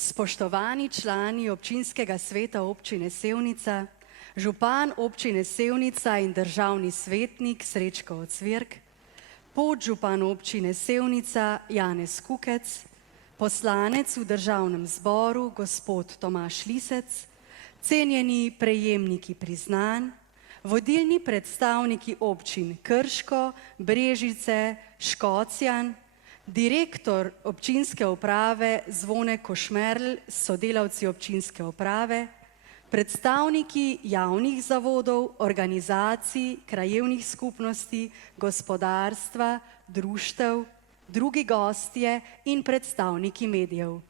Spoštovani člani občinskega sveta občine Sevnica, župan občine Sevnica in državni svetnik Srečko Ocvirk, podžupan občine Sevnica Janez Kukec, poslanec v državnem zboru gospod Tomaž Lisec, cenjeni prejemniki priznanj, vodilni predstavniki občin Krško, Brežice, Škocjan, direktor občinske uprave Zvone Košmerl s sodelavci občinske uprave, predstavniki javnih zavodov, organizacij, krajevnih skupnosti, gospodarstva, društev, drugi gostje in predstavniki medijev.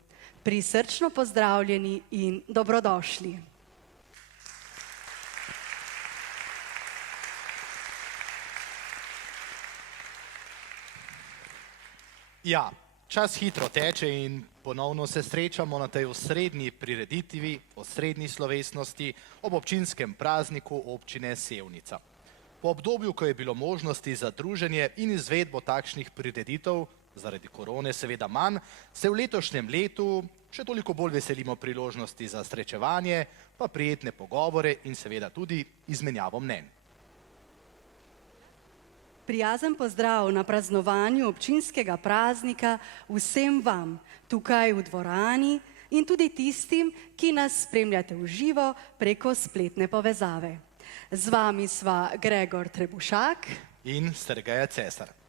Prisrčno pozdravljeni in dobrodošli. Ja, čas hitro teče in ponovno se srečamo na tej osrednji prireditvi, osrednji slovesnosti ob občinskem prazniku občine Sevnica. Po obdobju, ko je bilo možnosti za druženje in izvedbo takšnih prireditev, zaradi korone seveda manj, se v letošnjem letu še toliko bolj veselimo priložnosti za srečevanje, pa prijetne pogovore in seveda tudi izmenjavo mnenj. Prijazen pozdrav na praznovanju občinskega praznika vsem vam tukaj v dvorani in tudi tistim, ki nas spremljate v živo preko spletne povezave. Z vami sva Gregor Trebušak in Sergeja Cesar.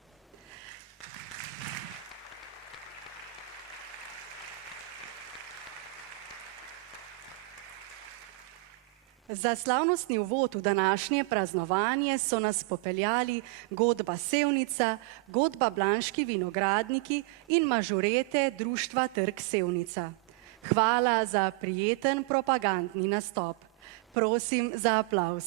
Za slavnostni uvod v današnje praznovanje so nas popeljali godba Sevnica, godba Blanški vinogradniki in mažorete društva Trg Sevnica. Hvala za prijeten propagandni nastop. Prosim za aplavz.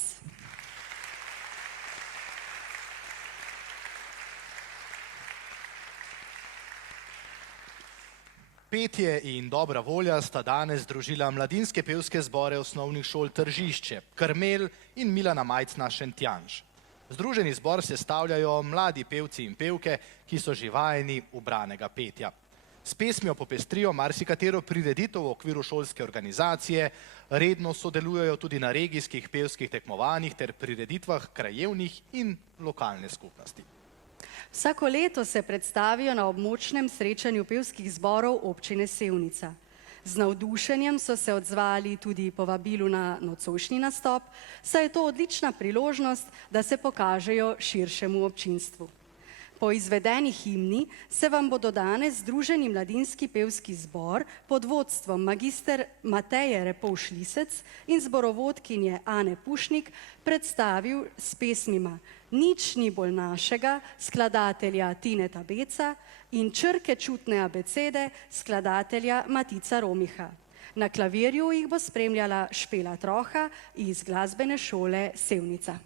Petje in dobra volja sta danes združila mladinske pevske zbore osnovnih šol Tržišče, Karmel in Milana Majcna Šentjanž. Združeni zbor sestavljajo mladi pevci in pevke, ki so že vajeni ubranega petja. S pesmijo popestrijo marsikatero prireditev v okviru šolske organizacije, redno sodelujejo tudi na regijskih pevskih tekmovanjih ter prireditvah krajevnih in lokalne skupnosti. Vsako leto se predstavijo na območnem srečanju pevskih zborov občine Sevnica. Z navdušenjem so se odzvali tudi povabilu na nocojšnji nastop, saj je to odlična priložnost, da se pokažejo širšemu občinstvu. Po izvedeni himni se vam bodo danes Združeni mladinski pevski zbor pod vodstvom magister Mateje Repovš-Lisec in zborovodkinje Ane Pušnik predstavil s pesmima Nič ni bolj našega skladatelja Tineta Beca in Črke čutne abecede skladatelja Matica Romiha. Na klavirju jih bo spremljala Špela Troha iz glasbene šole Sevnica.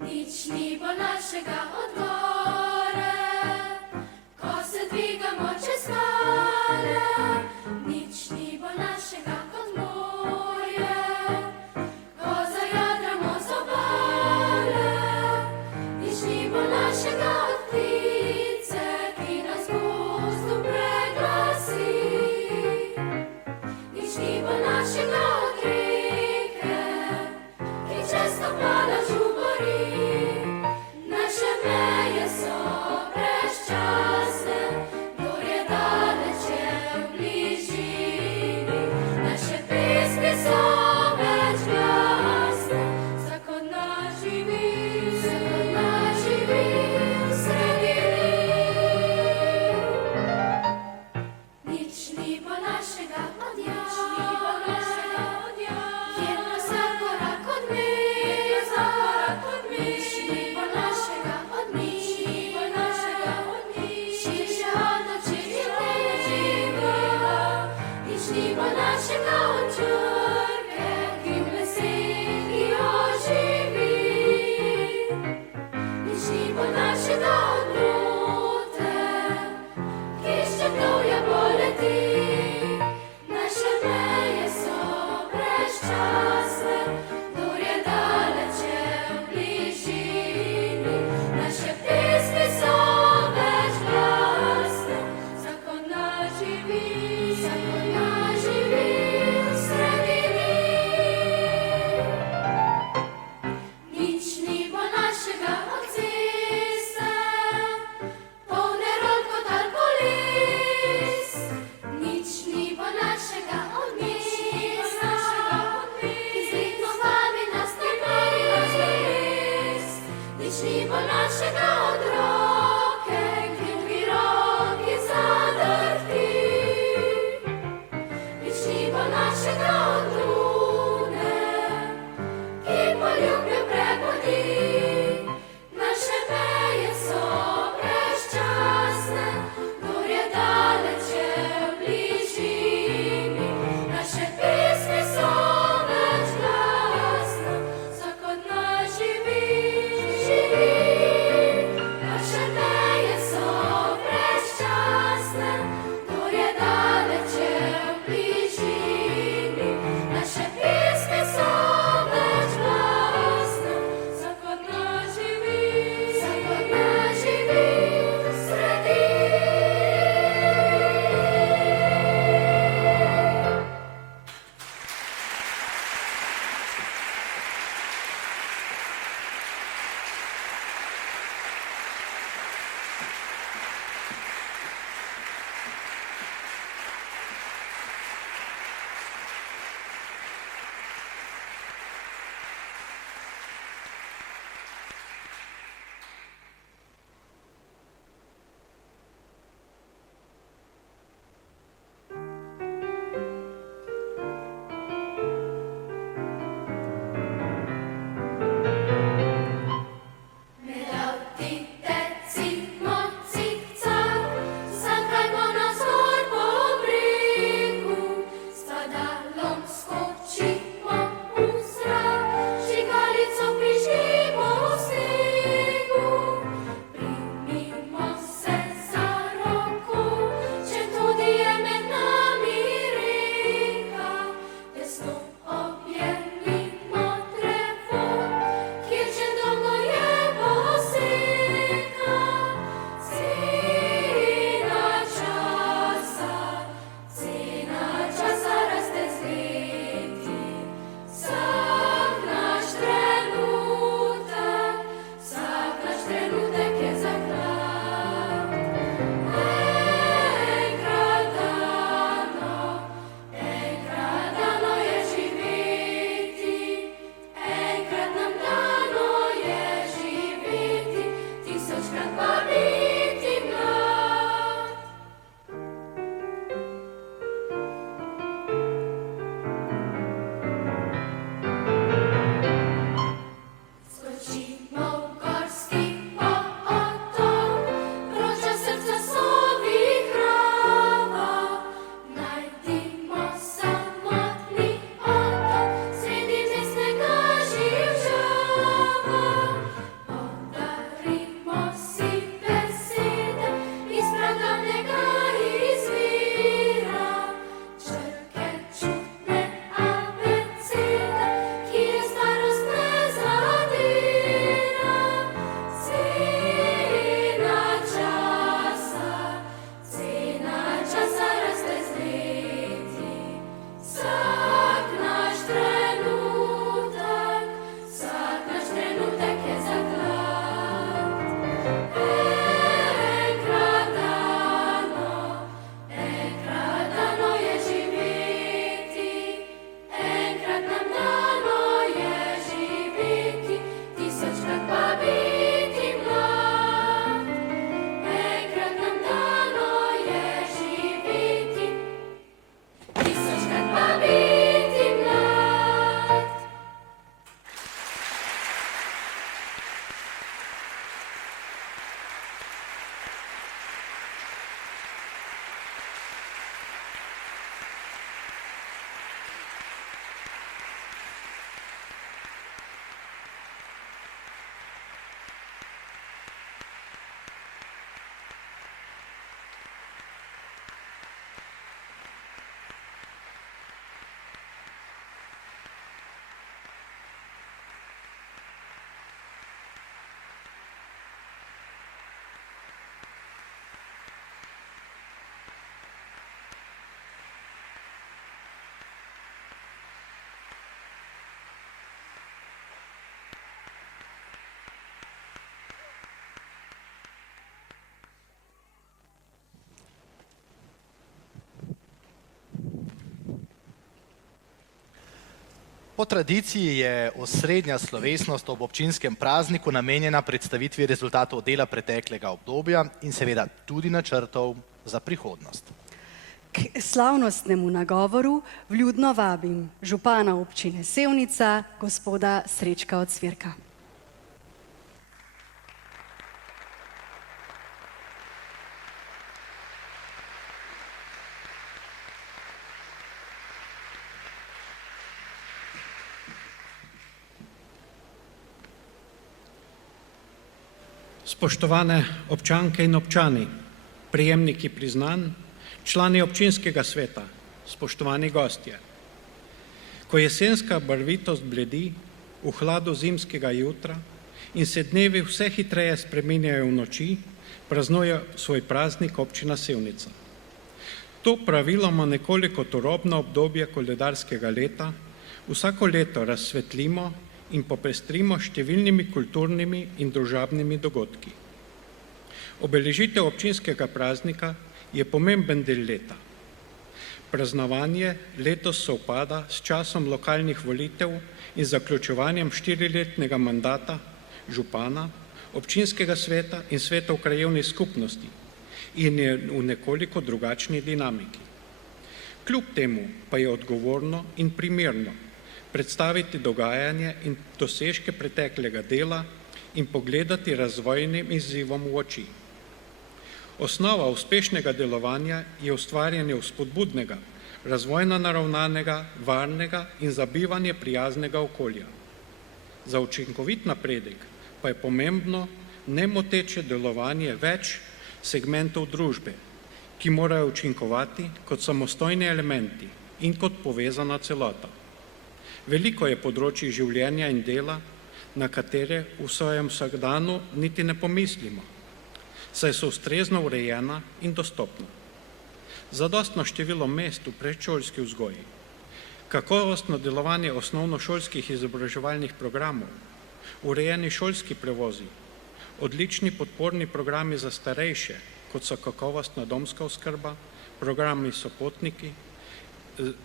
Nič ni bolj našega od gore, ko se dvigamo čez skale. Nič ni bolj našega od morja, ko zajadramo z obale. Nič ni bolj našega od ptice, ki nas v gozdu preglasi. Nič ni bolj našega od reke, ki često plala žubori. Naše meje Po tradiciji je osrednja slovesnost ob občinskem prazniku namenjena predstavitvi rezultatov dela preteklega obdobja in seveda tudi načrtov za prihodnost. K slavnostnemu nagovoru vljudno vabim župana občine Sevnica, gospoda Srečka Ocvirka. Spoštovane občanke in občani, prejemniki priznanj, člani občinskega sveta, spoštovani gostje. Ko jesenska barvitost bledi v hladu zimskega jutra in se dnevi vse hitreje spreminjajo v noči, praznuje svoj praznik občina Sevnica. To praviloma nekoliko turobno obdobje koledarskega leta vsako leto razsvetlimo in popestrimo številnimi kulturnimi in družabnimi dogodki. Obeležitev občinskega praznika je pomemben del leta. Praznovanje letos sovpada s časom lokalnih volitev in zaključevanjem 4-letnega mandata župana, občinskega sveta in svetov krajevnih skupnosti in je v nekoliko drugačni dinamiki. Kljub temu pa je odgovorno in primerno predstaviti dogajanje in dosežke preteklega dela in pogledati razvojnim izzivom v oči. Osnova uspešnega delovanja je ustvarjanje vzpodbudnega, razvojno naravnanega, varnega in za bivanje prijaznega okolja. Za učinkovit napredek pa je pomembno nemoteče delovanje več segmentov družbe, ki morajo učinkovati kot samostojni elementi in kot povezana celota. Veliko je področij življenja in dela, na katere v svojem vsakdanu niti ne pomislimo, saj so ustrezno urejena in dostopna. Zadostno število mest v predšolski vzgoji, kakovostno delovanje osnovnošolskih izobraževalnih programov, urejeni šolski prevozi, odlični podporni programi za starejše, kot so kakovostna domska oskrba, programi sopotniki,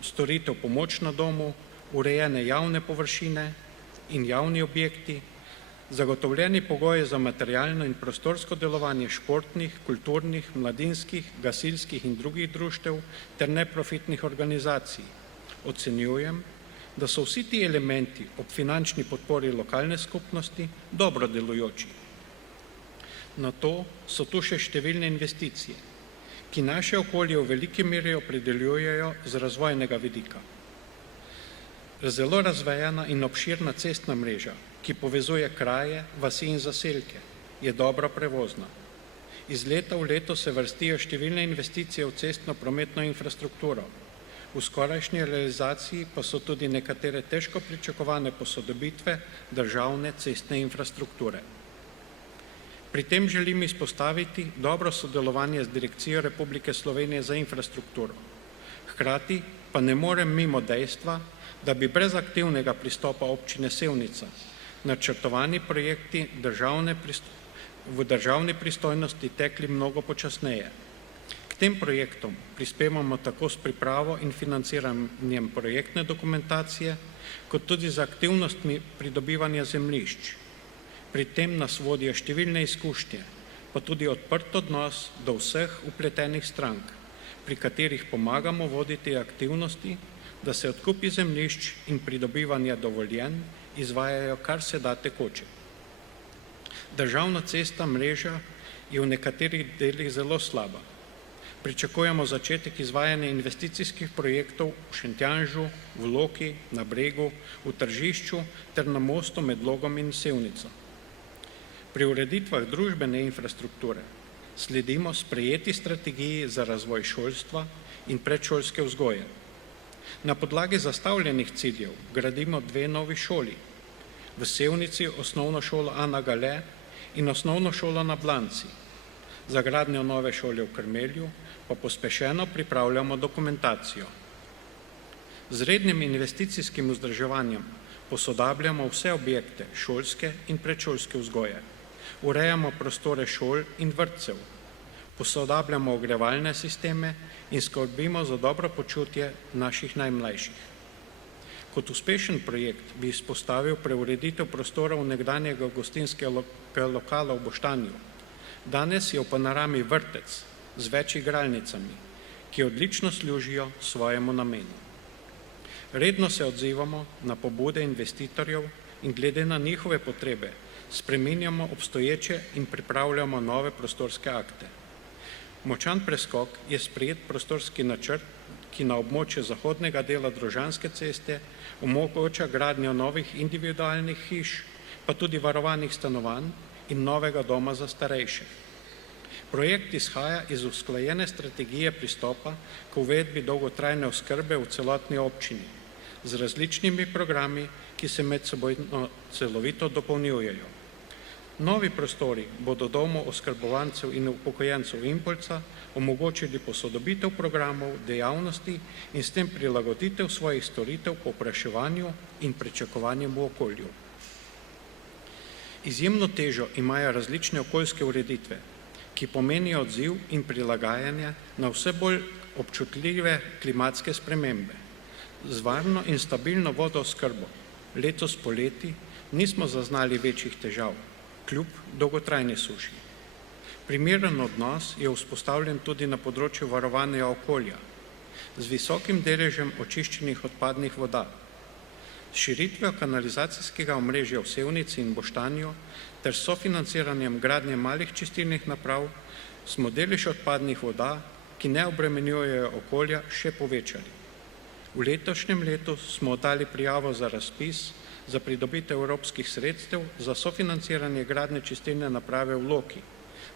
storitev pomoč na domu, urejene javne površine in javni objekti, zagotovljeni pogoji za materialno in prostorsko delovanje športnih, kulturnih, mladinskih, gasilskih in drugih društev ter neprofitnih organizacij. Ocenjujem, da so vsi ti elementi ob finančni podpori lokalne skupnosti dobro delujoči. Na to so tu še številne investicije, ki naše okolje v veliki meri opredeljujejo z razvojnega vidika. Zelo razvejana in obširna cestna mreža, ki povezuje kraje, vasi in zaselke, je dobro prevozna. Iz leta v leto se vrstijo številne investicije v cestno-prometno infrastrukturo. V skorajšnji realizaciji pa so tudi nekatere težko pričakovane posodobitve državne cestne infrastrukture. Pri tem želim izpostaviti dobro sodelovanje z Direkcijo Republike Slovenije za infrastrukturo. Hkrati pa ne morem mimo dejstva, da bi brez aktivnega pristopa občine Sevnica načrtovani projekti v državni pristojnosti tekli mnogo počasneje. K tem projektom prispevamo tako s pripravo in financiranjem projektne dokumentacije, kot tudi z aktivnostmi pridobivanja zemljišč. Pri tem nas vodijo številne izkušnje, pa tudi odprt odnos do vseh vpletenih strank, pri katerih pomagamo voditi aktivnosti, da se odkupi zemljišč in pridobivanja dovoljenj izvajajo kar se da tekoče. Državna cesta mreža je v nekaterih delih zelo slaba. Pričakujemo začetek izvajanja investicijskih projektov v Šentjanžu, v Loki, na Bregu, v Tržišču ter na mostu med Logom in Sevnico. Pri ureditvah družbene infrastrukture sledimo sprejeti strategiji za razvoj šolstva in predšolske vzgoje. Na podlagi zastavljenih ciljev gradimo 2 novi šoli. V Sevnici osnovno šolo Ana Gale in osnovno šolo na Blanci. Za gradnjo nove šole v Krmelju pa pospešeno pripravljamo dokumentacijo. Z rednim investicijskim vzdrževanjem posodabljamo vse objekte šolske in predšolske vzgoje. Urejamo prostore šol in vrtcev. Posodabljamo ogrevalne sisteme in skrbimo za dobro počutje naših najmlajših. Kot uspešen projekt bi izpostavil preureditev prostorov nekdanjega gostinskega lokala v Boštanju. Danes je v panorami vrtec z več igralnicami, ki odlično služijo svojemu namenu. Redno se odzivamo na pobude investitorjev in glede na njihove potrebe spreminjamo obstoječe in pripravljamo nove prostorske akte. Močan preskok je sprejet prostorski načrt, ki na območju zahodnega dela Drožanske ceste omogoča gradnjo novih individualnih hiš, pa tudi varovanih stanovanj in novega doma za starejše. Projekt izhaja iz usklajene strategije pristopa k uvedbi dolgotrajne oskrbe v celotni občini z različnimi programi, ki se med seboj celovito dopolnjujejo. Novi prostori bodo domu oskrbovancev in upokojencev Impulsa omogočili posodobitev programov, dejavnosti in s tem prilagoditev svojih storitev povpraševanju in pričakovanjem v okolju. Izjemno težo imajo različne okoljske ureditve, ki pomenijo odziv in prilagajanje na vse bolj občutljive klimatske spremembe. Z varno in stabilno vodooskrbo letos poleti nismo zaznali večjih težav, kljub dolgotrajni suši. Primeren odnos je vzpostavljen tudi na področju varovanja okolja, z visokim deležem očiščenih odpadnih voda. S širitvijo kanalizacijskega omrežja v Sevnici in Boštanju ter sofinanciranjem gradnje malih čistilnih naprav smo delež odpadnih voda, ki ne obremenjujejo okolja, še povečali. V letošnjem letu smo oddali prijavo za razpis za pridobitev evropskih sredstev za sofinanciranje gradnje čistilne naprave v Loki,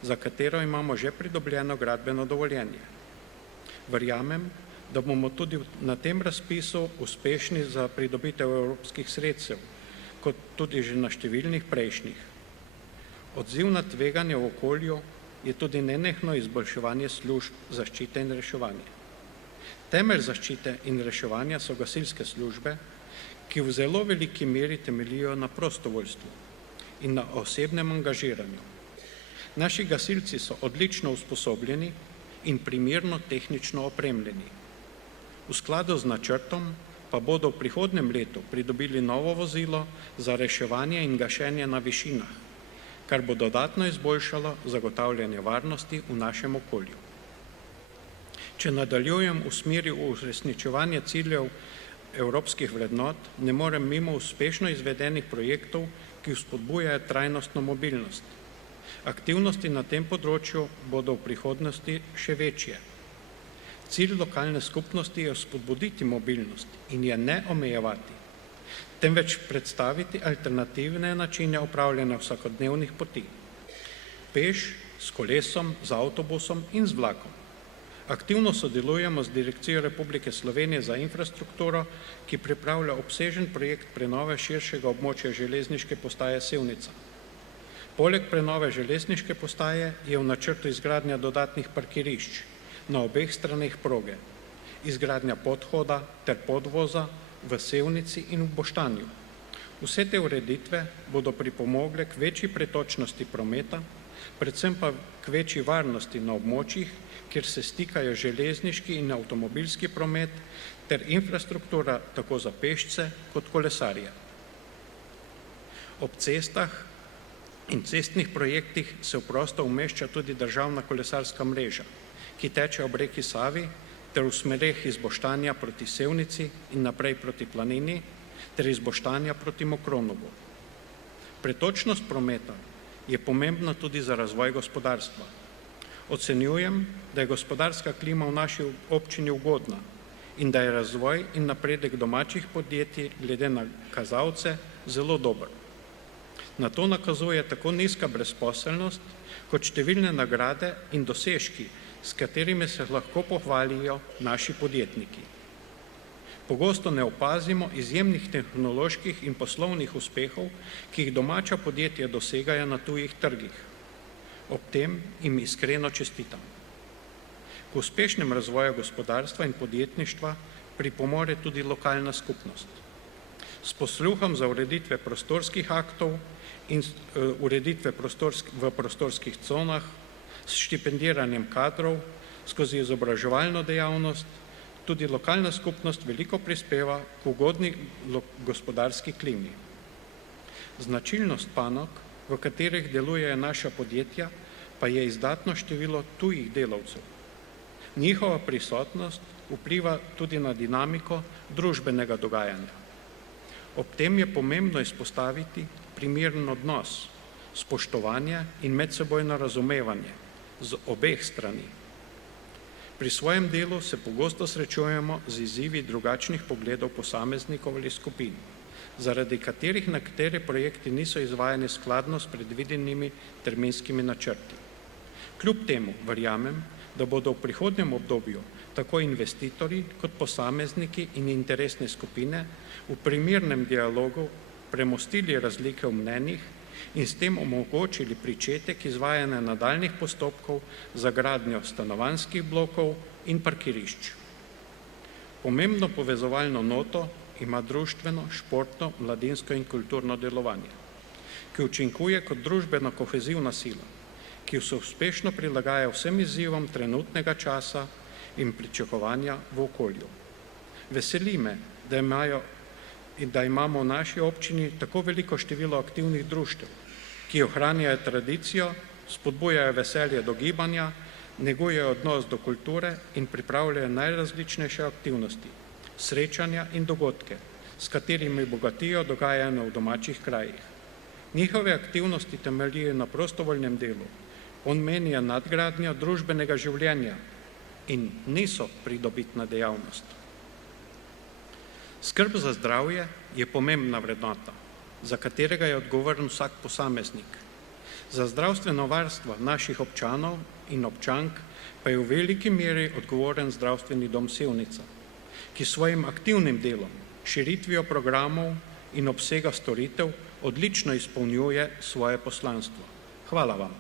za katero imamo že pridobljeno gradbeno dovoljenje. Verjamem, da bomo tudi na tem razpisu uspešni za pridobitev evropskih sredstev, kot tudi že na številnih prejšnjih. Odziv na tveganje v okolju je tudi nenehno izboljševanje služb zaščite in reševanja. Temelj zaščite in reševanja so gasilske službe, ki v zelo veliki meri temeljijo na prostovoljstvu in na osebnem angažiranju. Naši gasilci so odlično usposobljeni in primerno tehnično opremljeni. V skladu z načrtom pa bodo v prihodnjem letu pridobili novo vozilo za reševanje in gašenje na višinah, kar bo dodatno izboljšalo zagotavljanje varnosti v našem okolju. Če nadaljujem v smeri uresničevanja ciljev evropskih vrednot, ne morem mimo uspešno izvedenih projektov, ki vzpodbujajo trajnostno mobilnost. Aktivnosti na tem področju bodo v prihodnosti še večje. Cilj lokalne skupnosti je vzpodbuditi mobilnost in je ne omejevati, temveč predstaviti alternativne načine upravljanja vsakodnevnih poti. Peš, s kolesom, z avtobusom in z vlakom. Aktivno sodelujemo z Direkcijo Republike Slovenije za infrastrukturo, ki pripravlja obsežen projekt prenove širšega območja železniške postaje Sevnica. Poleg prenove železniške postaje je v načrtu izgradnja dodatnih parkirišč na obeh straneh proge, izgradnja podhoda ter podvoza v Sevnici in v Boštanju. Vse te ureditve bodo pripomogle k večji pretočnosti prometa, predvsem pa k večji varnosti na območjih, kjer se stikajo železniški in avtomobilski promet ter infrastruktura tako za pešce kot kolesarje. Ob cestah in cestnih projektih se v prostor umešča tudi državna kolesarska mreža, ki teče ob reki Savi ter v smereh iz Boštanja proti Sevnici in naprej proti Planini ter iz Boštanja proti Mokronovu. Pretočnost prometa je pomembna tudi za razvoj gospodarstva. Ocenjujem, da je gospodarska klima v naši občini ugodna in da je razvoj in napredek domačih podjetij glede na kazalce zelo dober. Na to nakazuje tako nizka brezposelnost, kot številne nagrade in dosežki, s katerimi se lahko pohvalijo naši podjetniki. Pogosto ne opazimo izjemnih tehnoloških in poslovnih uspehov, ki jih domača podjetja dosegajo na tujih trgih. Ob tem jim iskreno čestitam. K uspešnem razvoju gospodarstva in podjetništva pripomore tudi lokalna skupnost. S posluhom za ureditve prostorskih aktov in ureditve v prostorskih conah, s štipendiranjem kadrov, skozi izobraževalno dejavnost, tudi lokalna skupnost veliko prispeva k ugodni gospodarski klimi. Značilnost panog, v katerih delujejo naša podjetja, pa je izdatno število tujih delavcev. Njihova prisotnost vpliva tudi na dinamiko družbenega dogajanja. Ob tem je pomembno izpostaviti primeren odnos, spoštovanje in medsebojno razumevanje z obeh strani. Pri svojem delu se pogosto srečujemo z izzivi drugačnih pogledov posameznikov ali skupin, zaradi katerih nekateri projekti niso izvajani skladno s predvidenimi terminskimi načrti. Kljub temu verjamem, da bodo v prihodnjem obdobju tako investitorji kot posamezniki in interesne skupine v primernem dialogu premostili razlike v mnenjih in s tem omogočili pričetek izvajanja nadaljnih postopkov za gradnjo stanovanjskih blokov in parkirišč. Pomembno povezovalno noto ima društveno, športno, mladinsko in kulturno delovanje, ki učinkuje kot družbeno kohezivna sila, ki se uspešno prilagaja vsem izzivom trenutnega časa in pričakovanja v okolju. Veseli me, da imamo v naši občini tako veliko število aktivnih društev, ki ohranjajo tradicijo, spodbujajo veselje do gibanja, negujejo odnos do kulture in pripravljajo najrazličnejše aktivnosti, srečanja in dogodke, s katerimi bogatijo dogajanje v domačih krajih. Njihove aktivnosti temeljijo na prostovoljnem delu, pomenijo nadgradnjo družbenega življenja in niso pridobitna dejavnost. Skrb za zdravje je pomembna vrednota, za katerega je odgovoren vsak posameznik. Za zdravstveno varstvo naših občanov in občank pa je v veliki meri odgovoren Zdravstveni dom Sevnica, ki svojim aktivnim delom, širitvijo programov in obsega storitev odlično izpolnjuje svoje poslanstvo. Hvala vam.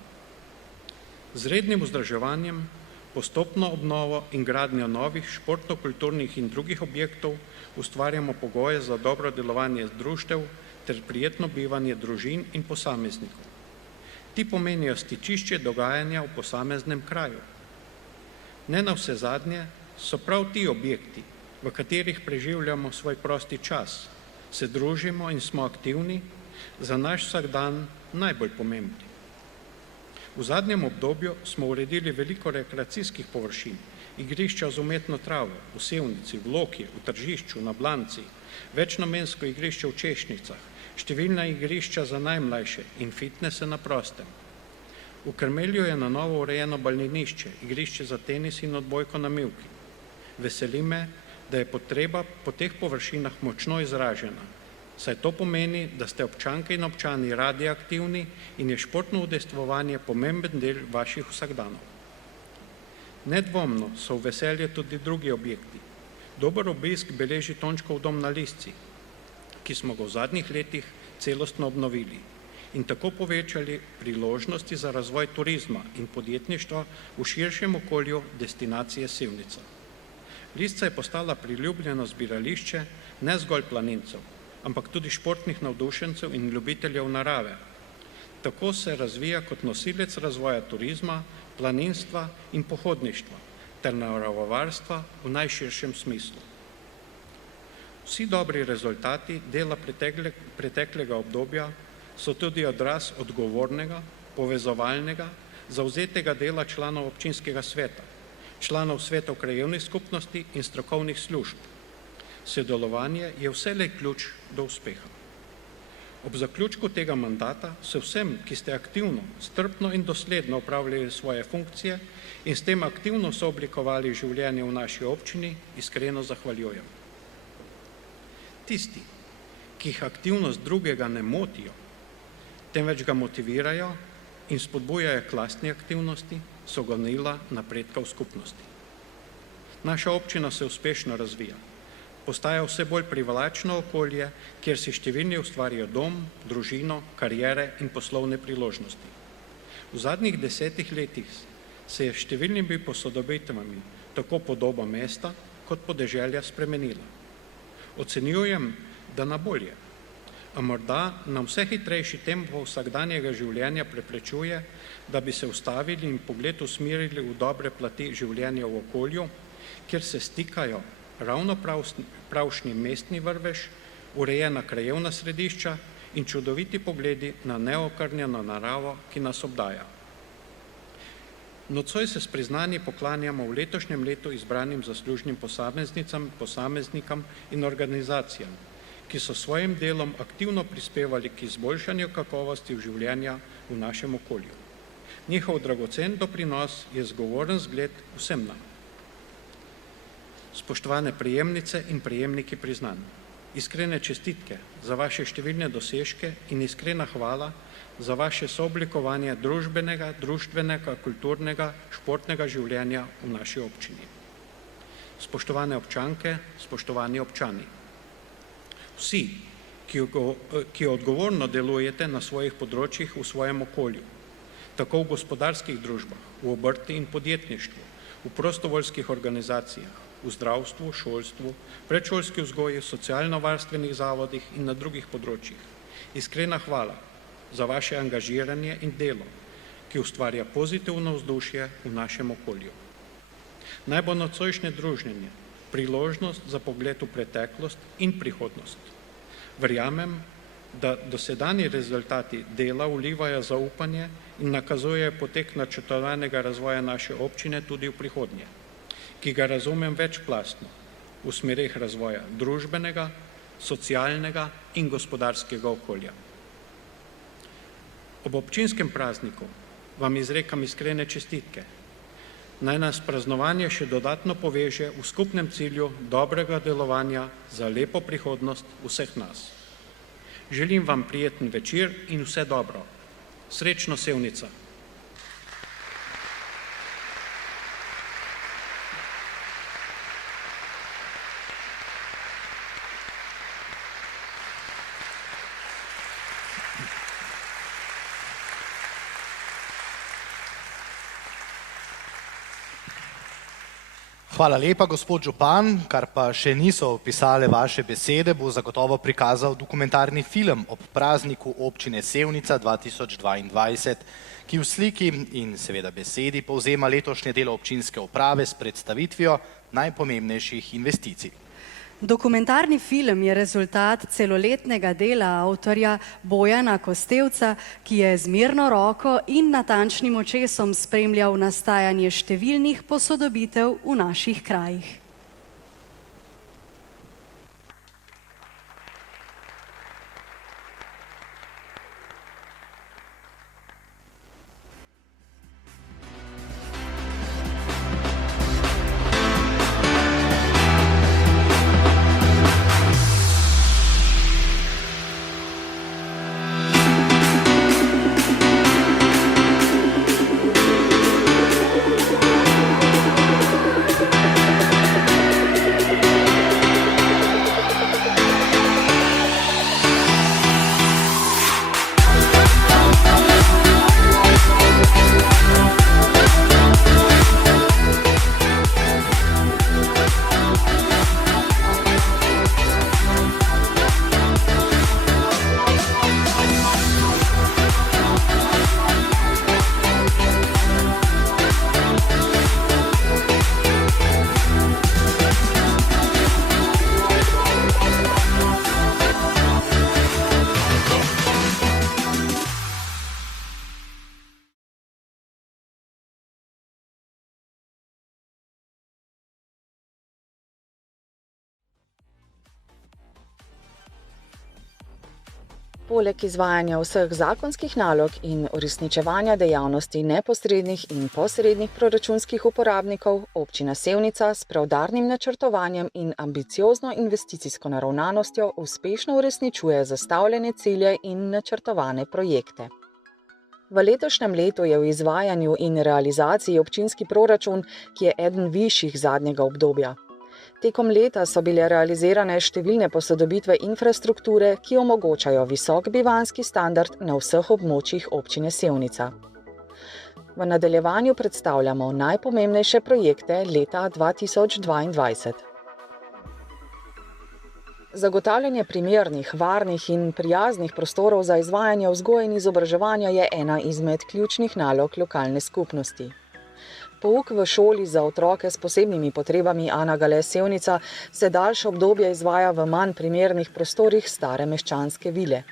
Z rednim vzdrževanjem, postopno obnovo in gradnjo novih športno-kulturnih in drugih objektov ustvarjamo pogoje za dobro delovanje društev ter prijetno bivanje družin in posameznikov. Ti pomenijo stičišče dogajanja v posameznem kraju. Ne navsezadnje so prav ti objekti, v katerih preživljamo svoj prosti čas, se družimo in smo aktivni, za naš vsakdan najbolj pomembni. V zadnjem obdobju smo uredili veliko rekreacijskih površin, igrišča z umetno travo, v Sevnici, v Loki, v Tržišču, na Blanci, večnamensko igrišče v Češnicah, številna igrišča za najmlajše in fitnese na prostem. V Krmelju je na novo urejeno balnenišče, igrišče za tenis in odbojko na mivki. Veseli me, da je potreba po teh površinah močno izražena, saj to pomeni, da ste občanke in občani radi aktivni in je športno udejstvovanje pomemben del vaših vsakdanov. Nedvomno so v veselje tudi drugi objekti. Dober obisk beleži Tončkov dom na Lisci, ki smo ga v zadnjih letih celostno obnovili in tako povečali priložnosti za razvoj turizma in podjetništva v širšem okolju destinacije Sevnica. Lisca je postala priljubljeno zbirališče ne zgolj planincev, ampak tudi športnih navdušencev in ljubiteljev narave. Tako se razvija kot nosilec razvoja turizma, planinstva in pohodništva ter naravovarstva v najširšem smislu. Vsi dobri rezultati dela preteklega obdobja so tudi odraz odgovornega, povezovalnega, zavzetega dela članov občinskega sveta, članov svetov krajevnih skupnosti in strokovnih služb. Sodelovanje je vselej ključ do uspeha. Ob zaključku tega mandata se vsem, ki ste aktivno, strpno in dosledno upravljali svoje funkcije in s tem aktivno sooblikovali življenje v naši občini, iskreno zahvaljujem. Tisti, ki jih aktivnost drugega ne motijo, temveč ga motivirajo in spodbujajo k lastni aktivnosti, so gonila napredka v skupnosti. Naša občina se uspešno razvija. Postaja vse bolj privlačno okolje, kjer si številni ustvarijo dom, družino, kariere in poslovne priložnosti. V zadnjih 10 letih se je številnimi posodobitvami tako podoba mesta kot podeželja spremenila. Ocenjujem, da na bolje, a morda nam vse hitrejši tempo vsakdanjega življenja preprečuje, da bi se ustavili in pogled usmerili v dobre plati življenja v okolju, kjer se stikajo ravnopravšni mestni vrvež, urejena krajevna središča in čudoviti pogledi na neokrnjeno naravo, ki nas obdaja. Nocoj se s priznanji poklanjamo v letošnjem letu izbranim zaslužnim posameznicam, posameznikam in organizacijam, ki so svojim delom aktivno prispevali k izboljšanju kakovosti življenja v našem okolju. Njihov dragocen doprinos je zgovoren zgled vsem nam. Spoštovane prejemnice in prejemniki priznanj, iskrene čestitke za vaše številne dosežke in iskrena hvala za vaše sooblikovanje družbenega, društvenega, kulturnega, športnega življenja v naši občini. Spoštovane občanke, spoštovani občani, vsi, ki odgovorno delujete na svojih področjih v svojem okolju, tako v gospodarskih družbah, v obrti in podjetništvu, v prostovoljskih organizacijah, v zdravstvu, šolstvu, predšolski vzgoji, socialno-varstvenih zavodih in na drugih področjih. Iskrena hvala za vaše angažiranje in delo, ki ustvarja pozitivno vzdušje v našem okolju. Naj bo nocojšnje druženje priložnost za pogled v preteklost in prihodnost. Verjamem, da dosedanji rezultati dela vlivajo zaupanje in nakazujejo potek načrtovanega razvoja naše občine tudi v prihodnje, ki ga razumem večplastno v smereh razvoja družbenega, socialnega in gospodarskega okolja. Ob občinskem prazniku vam izrekam iskrene čestitke. Naj nas praznovanje še dodatno poveže v skupnem cilju dobrega delovanja za lepo prihodnost vseh nas. Želim vam prijeten večer in vse dobro. Srečno Sevnica! Hvala lepa, gospod župan. Kar pa še niso opisale vaše besede, bo zagotovo prikazal dokumentarni film ob prazniku občine Sevnica 2022, ki v sliki in seveda besedi povzema letošnje delo občinske uprave s predstavitvijo najpomembnejših investicij. Dokumentarni film je rezultat celoletnega dela avtorja Bojana Kostevca, ki je z mirno roko in natančnim očesom spremljal nastajanje številnih posodobitev v naših krajih. Poleg izvajanja vseh zakonskih nalog in uresničevanja dejavnosti neposrednih in posrednih proračunskih uporabnikov, občina Sevnica s preudarnim načrtovanjem in ambiciozno investicijsko naravnanostjo uspešno uresničuje zastavljene cilje in načrtovane projekte. V letošnjem letu je v izvajanju in realizaciji občinski proračun, ki je eden višjih zadnjega obdobja. Tekom leta so bile realizirane številne posodobitve infrastrukture, ki omogočajo visok bivanjski standard na vseh območjih občine Sevnica. V nadaljevanju predstavljamo najpomembnejše projekte leta 2022. Zagotavljanje primernih, varnih in prijaznih prostorov za izvajanje vzgoje in izobraževanja je ena izmed ključnih nalog lokalne skupnosti. Pouk v šoli za otroke s posebnimi potrebami Ana Gale Sevnica se daljše obdobje izvaja v manj primernih prostorih stare meščanske vile.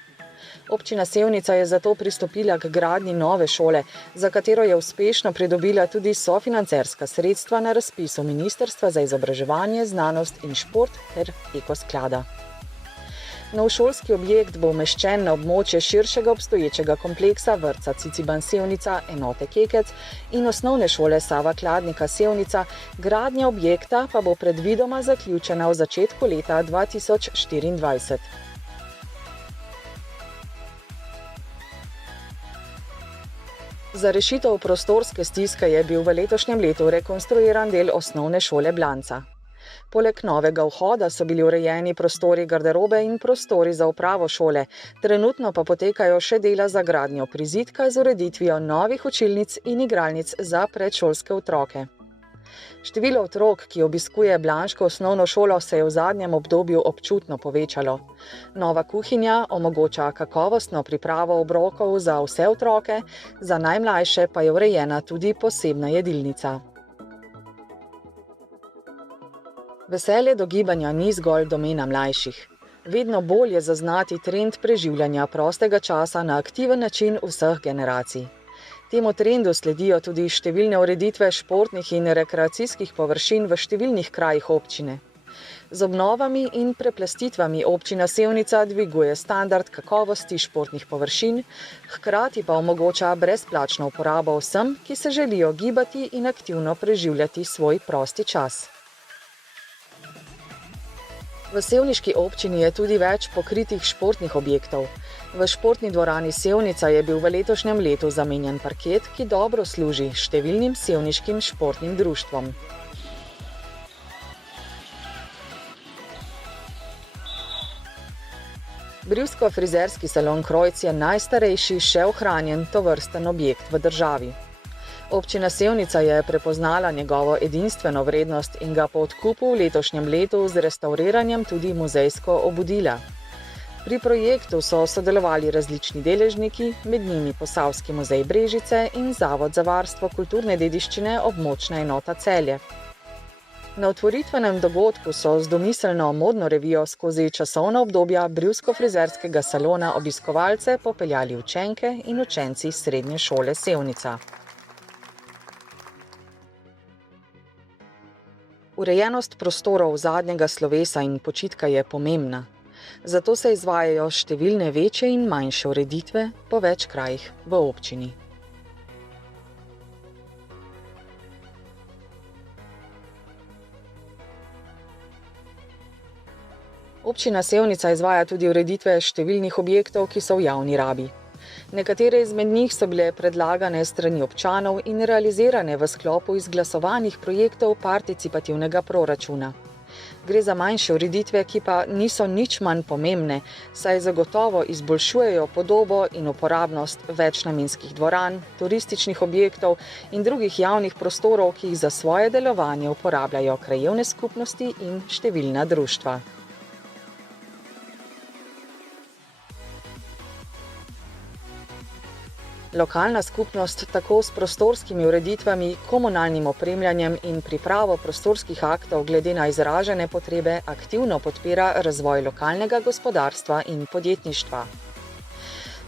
Občina Sevnica je zato pristopila k gradnji nove šole, za katero je uspešno pridobila tudi sofinancerska sredstva na razpisu Ministrstva za izobraževanje, znanost in šport ter Ekosklada. Nov šolski objekt bo umeščen na območje širšega obstoječega kompleksa vrtca Ciciban Sevnica, enote Kekec in osnovne šole Sava Kladnika Sevnica, gradnja objekta pa bo predvidoma zaključena v začetku leta 2024. Za rešitev prostorske stiske je bil v letošnjem letu rekonstruiran del osnovne šole Blanca. Poleg novega vhoda so bili urejeni prostori garderobe in prostori za upravo šole, trenutno pa potekajo še dela za gradnjo prizidka z ureditvijo novih učilnic in igralnic za predšolske otroke. Število otrok, ki obiskuje blanško osnovno šolo, se je v zadnjem obdobju občutno povečalo. Nova kuhinja omogoča kakovostno pripravo obrokov za vse otroke, za najmlajše pa je urejena tudi posebna jedilnica. Veselje do gibanja ni zgolj domena mlajših. Vedno bolj je zaznati trend preživljanja prostega časa na aktiven način vseh generacij. Temu trendu sledijo tudi številne ureditve športnih in rekreacijskih površin v številnih krajih občine. Z obnovami in preplasstitvami občina Sevnica dviguje standard kakovosti športnih površin, hkrati pa omogoča brezplačno uporabo vsem, ki se želijo gibati in aktivno preživljati svoj prosti čas. V sevniški občini je tudi več pokritih športnih objektov. V športni dvorani Sevnica je bil v letošnjem letu zamenjan parket, ki dobro služi številnim sevniškim športnim društvom. Brivsko-frizerski salon Krojc je najstarejši še ohranjen tovrsten objekt v državi. Občina Sevnica je prepoznala njegovo edinstveno vrednost in ga po odkupu v letošnjem letu z restavriranjem tudi muzejsko obudila. Pri projektu so sodelovali različni deležniki, med njimi Posavski muzej Brežice in Zavod za varstvo kulturne dediščine območna enota Celje. Na otvoritvenem dogodku so z domiselno modno revijo skozi časovna obdobja brivsko-frizerskega salona obiskovalce popeljali učenke in učenci srednje šole Sevnica. Urejenost prostorov zadnjega slovesa in počitka je pomembna, zato se izvajajo številne večje in manjše ureditve po več krajih v občini. Občina Sevnica izvaja tudi ureditve številnih objektov, ki so v javni rabi. Nekatere izmed njih so bile predlagane strani občanov in realizirane v sklopu izglasovanih projektov participativnega proračuna. Gre za manjše ureditve, ki pa niso nič manj pomembne, saj zagotovo izboljšujejo podobo in uporabnost večnamenskih dvoran, turističnih objektov in drugih javnih prostorov, ki jih za svoje delovanje uporabljajo krajevne skupnosti in številna društva. Lokalna skupnost tako s prostorskimi ureditvami, komunalnim opremljanjem in pripravo prostorskih aktov glede na izražene potrebe aktivno podpira razvoj lokalnega gospodarstva in podjetništva.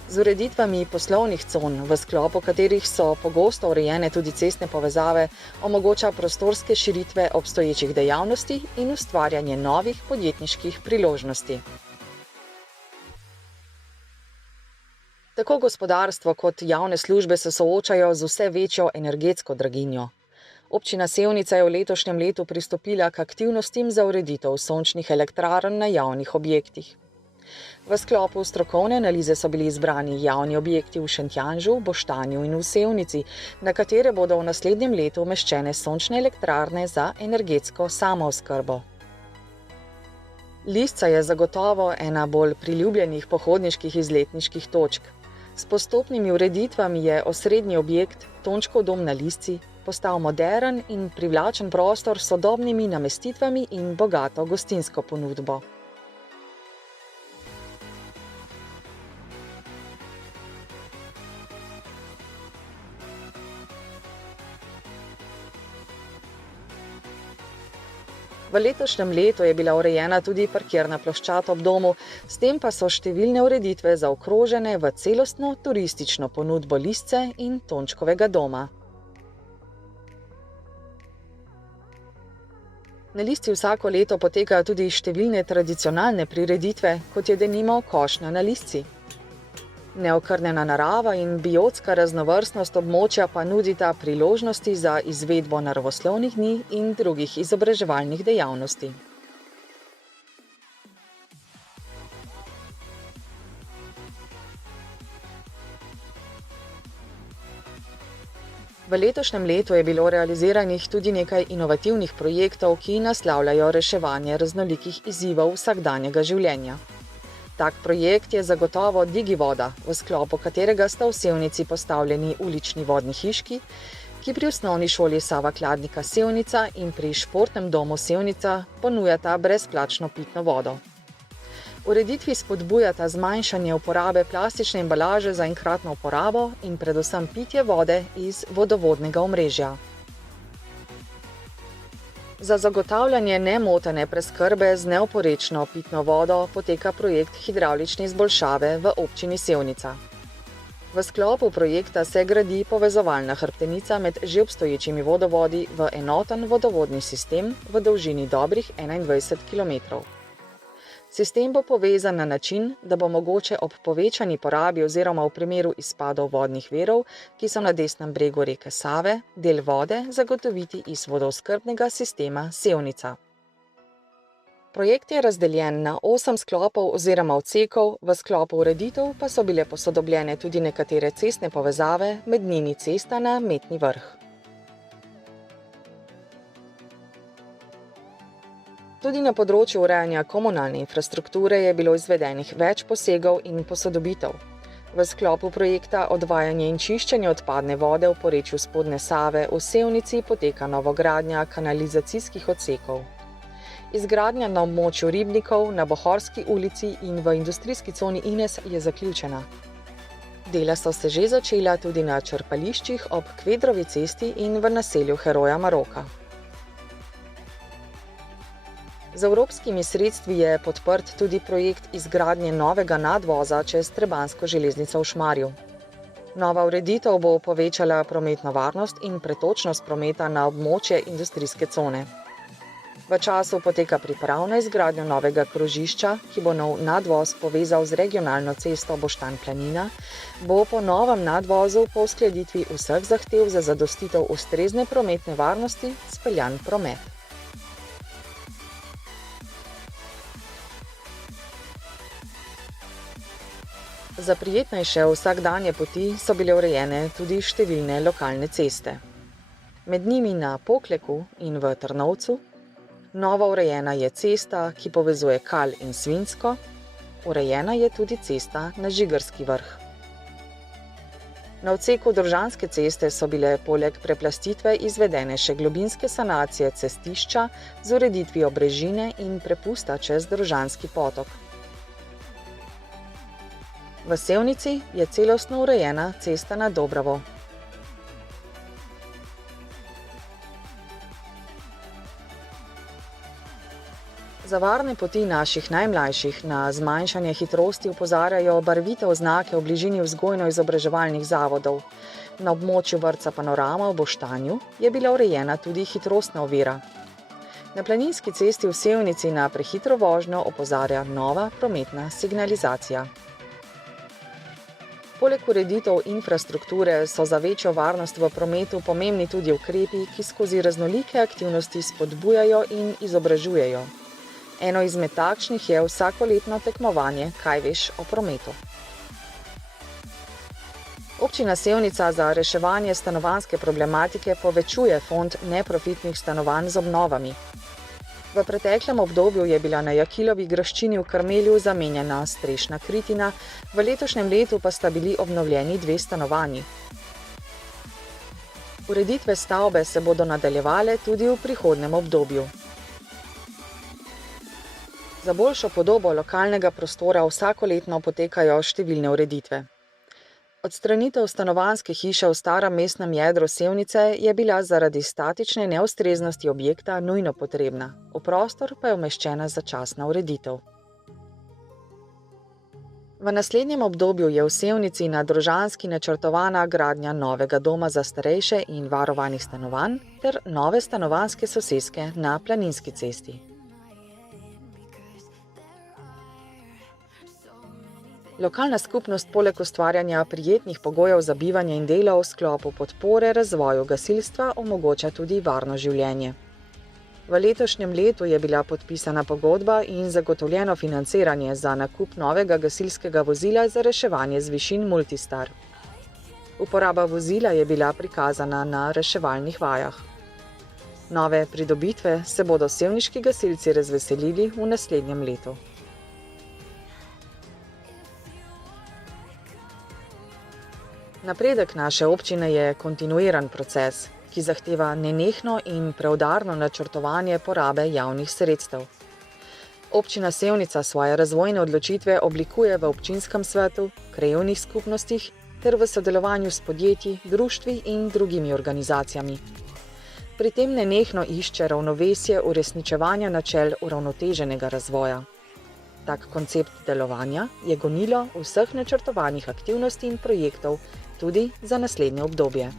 Z ureditvami poslovnih con, v sklopu katerih so pogosto urejene tudi cestne povezave, omogoča prostorske širitve obstoječih dejavnosti in ustvarjanje novih podjetniških priložnosti. Tako gospodarstvo kot javne službe se soočajo z vse večjo energetsko draginjo. Občina Sevnica je v letošnjem letu pristopila k aktivnostim za ureditev sončnih elektrarn na javnih objektih. V sklopu strokovne analize so bili izbrani javni objekti v Šentjanžu, Boštanju in v Sevnici, na katere bodo v naslednjem letu umeščene sončne elektrarne za energetsko samooskrbo. Lisca je zagotovo ena bolj priljubljenih pohodniških izletniških točk. S postopnimi ureditvami je osrednji objekt, Tončkov dom na Lisci, postal moderen in privlačen prostor s sodobnimi namestitvami in bogato gostinsko ponudbo. V letošnjem letu je bila urejena tudi parkirna ploščad ob domu, s tem pa so številne ureditve zaokrožene v celostno turistično ponudbo Lisce in Tončkovega doma. Na Lisci vsako leto potekajo tudi številne tradicionalne prireditve, kot je denimo Košnja na Lisci. Neokrnjena narava in biotska raznovrstnost območja pa nudita priložnosti za izvedbo naravoslovnih dni in drugih izobraževalnih dejavnosti. V letošnjem letu je bilo realiziranih tudi nekaj inovativnih projektov, ki naslavljajo reševanje raznolikih izzivov vsakdanjega življenja. Tak projekt je zagotovo Digivoda, v sklopu katerega sta v Sevnici postavljeni ulični vodni hiški, ki pri osnovni šoli Sava Kladnika Sevnica in pri športnem domu Sevnica ponujata brezplačno pitno vodo. Ureditvi spodbujata zmanjšanje uporabe plastične embalaže za enkratno uporabo in predvsem pitje vode iz vodovodnega omrežja. Za zagotavljanje nemotene preskrbe z neoporečno pitno vodo poteka projekt hidravlične izboljšave v občini Sevnica. V sklopu projekta se gradi povezovalna hrbtenica med že obstoječimi vodovodi v enoten vodovodni sistem v dolžini dobrih 21 km. Sistem bo povezan na način, da bo mogoče ob povečani porabi oziroma v primeru izpadov vodnih virov, ki so na desnem bregu reke Save, del vode zagotoviti iz vodooskrbnega sistema Sevnica. Projekt je razdeljen na 8 sklopov oziroma odsekov, v sklopu ureditev pa so bile posodobljene tudi nekatere cestne povezave, med njimi cesta na Metni Vrh. Tudi na področju urejanja komunalne infrastrukture je bilo izvedenih več posegov in posodobitev. V sklopu projekta Odvajanje in čiščenje odpadne vode v porečju Spodnje Save v Sevnici poteka novogradnja kanalizacijskih odsekov. Izgradnja na območju ribnikov na Bohorski ulici in v industrijski coni Ines je zaključena. Dela so se že začela tudi na črpališčih ob Kvedrovi cesti in v naselju Heroja Maroka. Z evropskimi sredstvi je podprt tudi projekt izgradnje novega nadvoza čez Trebanjsko železnico v Šmarju. Nova ureditev bo povečala prometno varnost in pretočnost prometa na območje industrijske cone. V času poteka priprav na izgradnjo novega krožišča, ki bo nov nadvoz povezal z regionalno cesto Boštanj-Planina, bo po novem nadvozu po uskladitvi vseh zahtev za zadostitev ustrezne prometne varnosti speljan promet. Za prijetnejše vsakdanje poti so bile urejene tudi številne lokalne ceste. Med njimi na Pokleku in v Trnovcu, novo urejena je cesta, ki povezuje Kal in Svinjsko, urejena je tudi cesta na Žigarski vrh. Na odseku Dovžanske ceste so bile poleg preplastitve izvedene še globinske sanacije cestišča z ureditvijo brežine in prepusta čez Dovžanski potok. V Sevnici je celostno urejena cesta na Dobravo. Za varne poti naših najmlajših na zmanjšanje hitrosti opozarjajo barvite oznake v bližini vzgojno-izobraževalnih zavodov. Na območju vrtca Panorama v Boštanju je bila urejena tudi hitrostna ovira. Na Planinski cesti v Sevnici na prehitro vožnjo opozarja nova prometna signalizacija. Poleg ureditev infrastrukture so za večjo varnost v prometu pomembni tudi ukrepi, ki skozi raznolike aktivnosti spodbujajo in izobražujejo. Eno izmed takšnih je vsakoletno tekmovanje Kaj veš o prometu. Občina Sevnica za reševanje stanovanjske problematike povečuje fond neprofitnih stanovanj z obnovami. V preteklem obdobju je bila na Jakilovi graščini v Karmelju zamenjana strešna kritina, v letošnjem letu pa sta bili obnovljeni 2 stanovanji. Ureditve stavbe se bodo nadaljevale tudi v prihodnjem obdobju. Za boljšo podobo lokalnega prostora vsakoletno potekajo številne ureditve. Odstranitev stanovanjske hiše v starem mestnem jedru Sevnice je bila zaradi statične neustreznosti objekta nujno potrebna, v prostor pa je umeščena začasna ureditev. V naslednjem obdobju je v Sevnici na Drožanski načrtovana gradnja novega doma za starejše in varovanih stanovanj ter nove stanovanjske soseske na Planinski cesti. Lokalna skupnost poleg ustvarjanja prijetnih pogojev za bivanje in delo v sklopu podpore razvoju gasilstva omogoča tudi varno življenje. V letošnjem letu je bila podpisana pogodba in zagotovljeno financiranje za nakup novega gasilskega vozila za reševanje z višin Multistar. Uporaba vozila je bila prikazana na reševalnih vajah. Nove pridobitve se bodo sevniški gasilci razveselili v naslednjem letu. Napredek naše občine je kontinuiran proces, ki zahteva nenehno in preudarno načrtovanje porabe javnih sredstev. Občina Sevnica svoje razvojne odločitve oblikuje v občinskem svetu, krajevnih skupnostih ter v sodelovanju s podjetji, društvi in drugimi organizacijami. Pri tem nenehno išče ravnovesje uresničevanja načel uravnoteženega razvoja. Tak koncept delovanja je gonilo vseh načrtovanih aktivnosti in projektov tudi za naslednje obdobje.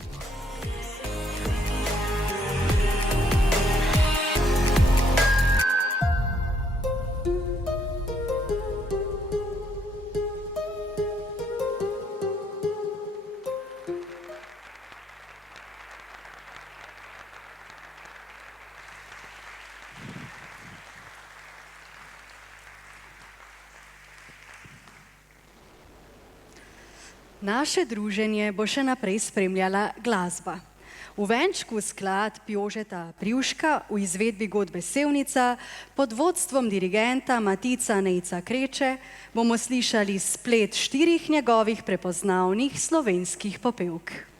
Naše druženje bo še naprej spremljala glasba. V venčku skladb Jožeta Privška v izvedbi godbe Sevnica pod vodstvom dirigenta Matica Nejca Kreče bomo slišali splet 4 njegovih prepoznavnih slovenskih popevk.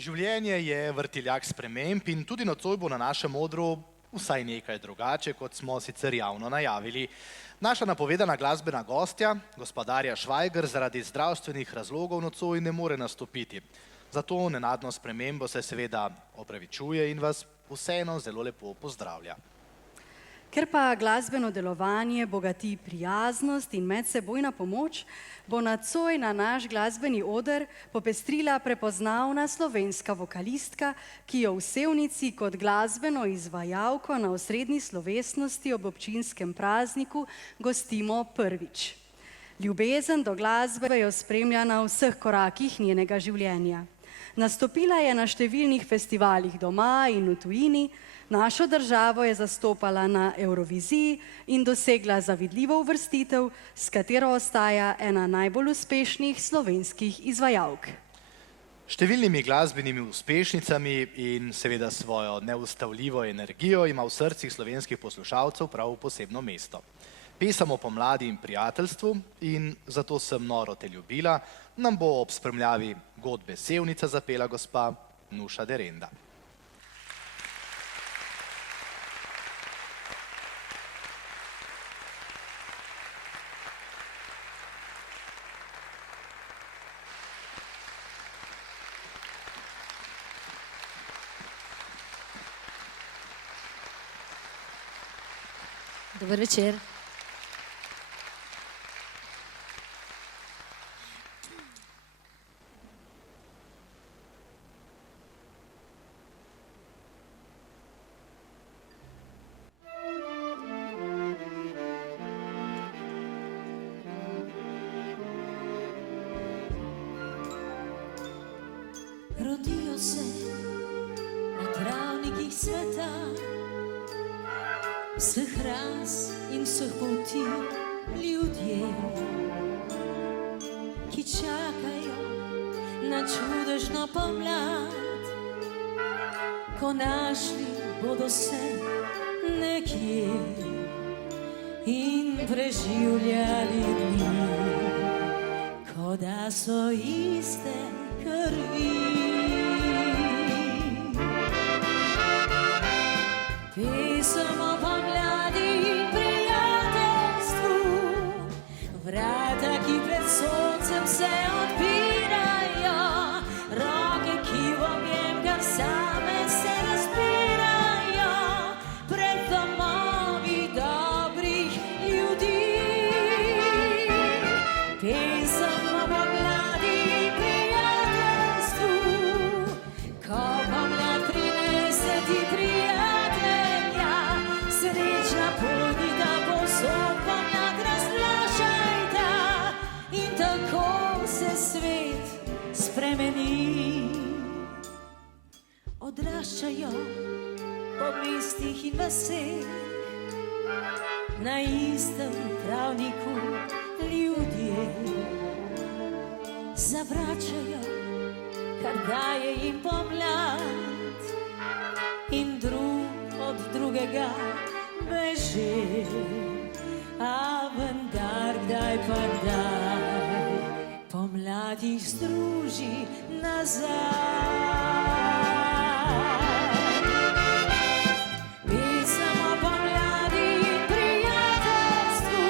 Življenje je vrtiljak sprememb in tudi nocoj bo na našem odru vsaj nekaj drugače, kot smo sicer javno najavili. Naša napovedana glasbena gostja, gospodarja Švajger, zaradi zdravstvenih razlogov nocoj ne more nastopiti. Zato nenadno spremembo se seveda opravičuje in vas vseeno zelo lepo pozdravlja. Ker pa glasbeno delovanje bogati prijaznost in medsebojna pomoč, bo nocoj na naš glasbeni oder popestrila prepoznavna slovenska vokalistka, ki jo v Sevnici kot glasbeno izvajalko na osrednji slovesnosti ob občinskem prazniku gostimo prvič. Ljubezen do glasbe jo spremlja na vseh korakih njenega življenja. Nastopila je na številnih festivalih doma in v tujini, našo državo je zastopala na Evroviziji in dosegla zavidljivo uvrstitev, s katero ostaja ena najbolj uspešnih slovenskih izvajalk. Številnimi glasbenimi uspešnicami in seveda svojo neustavljivo energijo ima v srcih slovenskih poslušalcev prav posebno mesto. Pesem o pomladi in prijateljstvu in Zato sem noro te ljubila nam bo ob spremljavi godbe Sevnica zapela gospa Nuša Derenda. Dober večer. Rodijo se na travnikih sveta, vseh ras in vseh poti ljudje, ki čakajo na čudežno pomlad, ko našli bodo se nekje in preživljali dni, ko da so iste krvi. Pesem o pomladi in prijateljstvu, vrata, ki pred soncem se odpirajo, roke, ki v objem kar same se razpirajo, pred domovi dobrih ljudi. Pesem o pomladi in prijateljstvu, ko pomlad prinese ti prijatelja, srečna pojdita povsod, pomlad razglašajta in tako se svet spremeni. Odraščajo po mestih in vaseh, na istem travniku ljudje, zavračajo, kar daje jim pomlad, in drug od drugega beže, a vendar kdaj pa kdaj pomlad jih združi nazaj. Pesem o pomladi in prijateljstvu,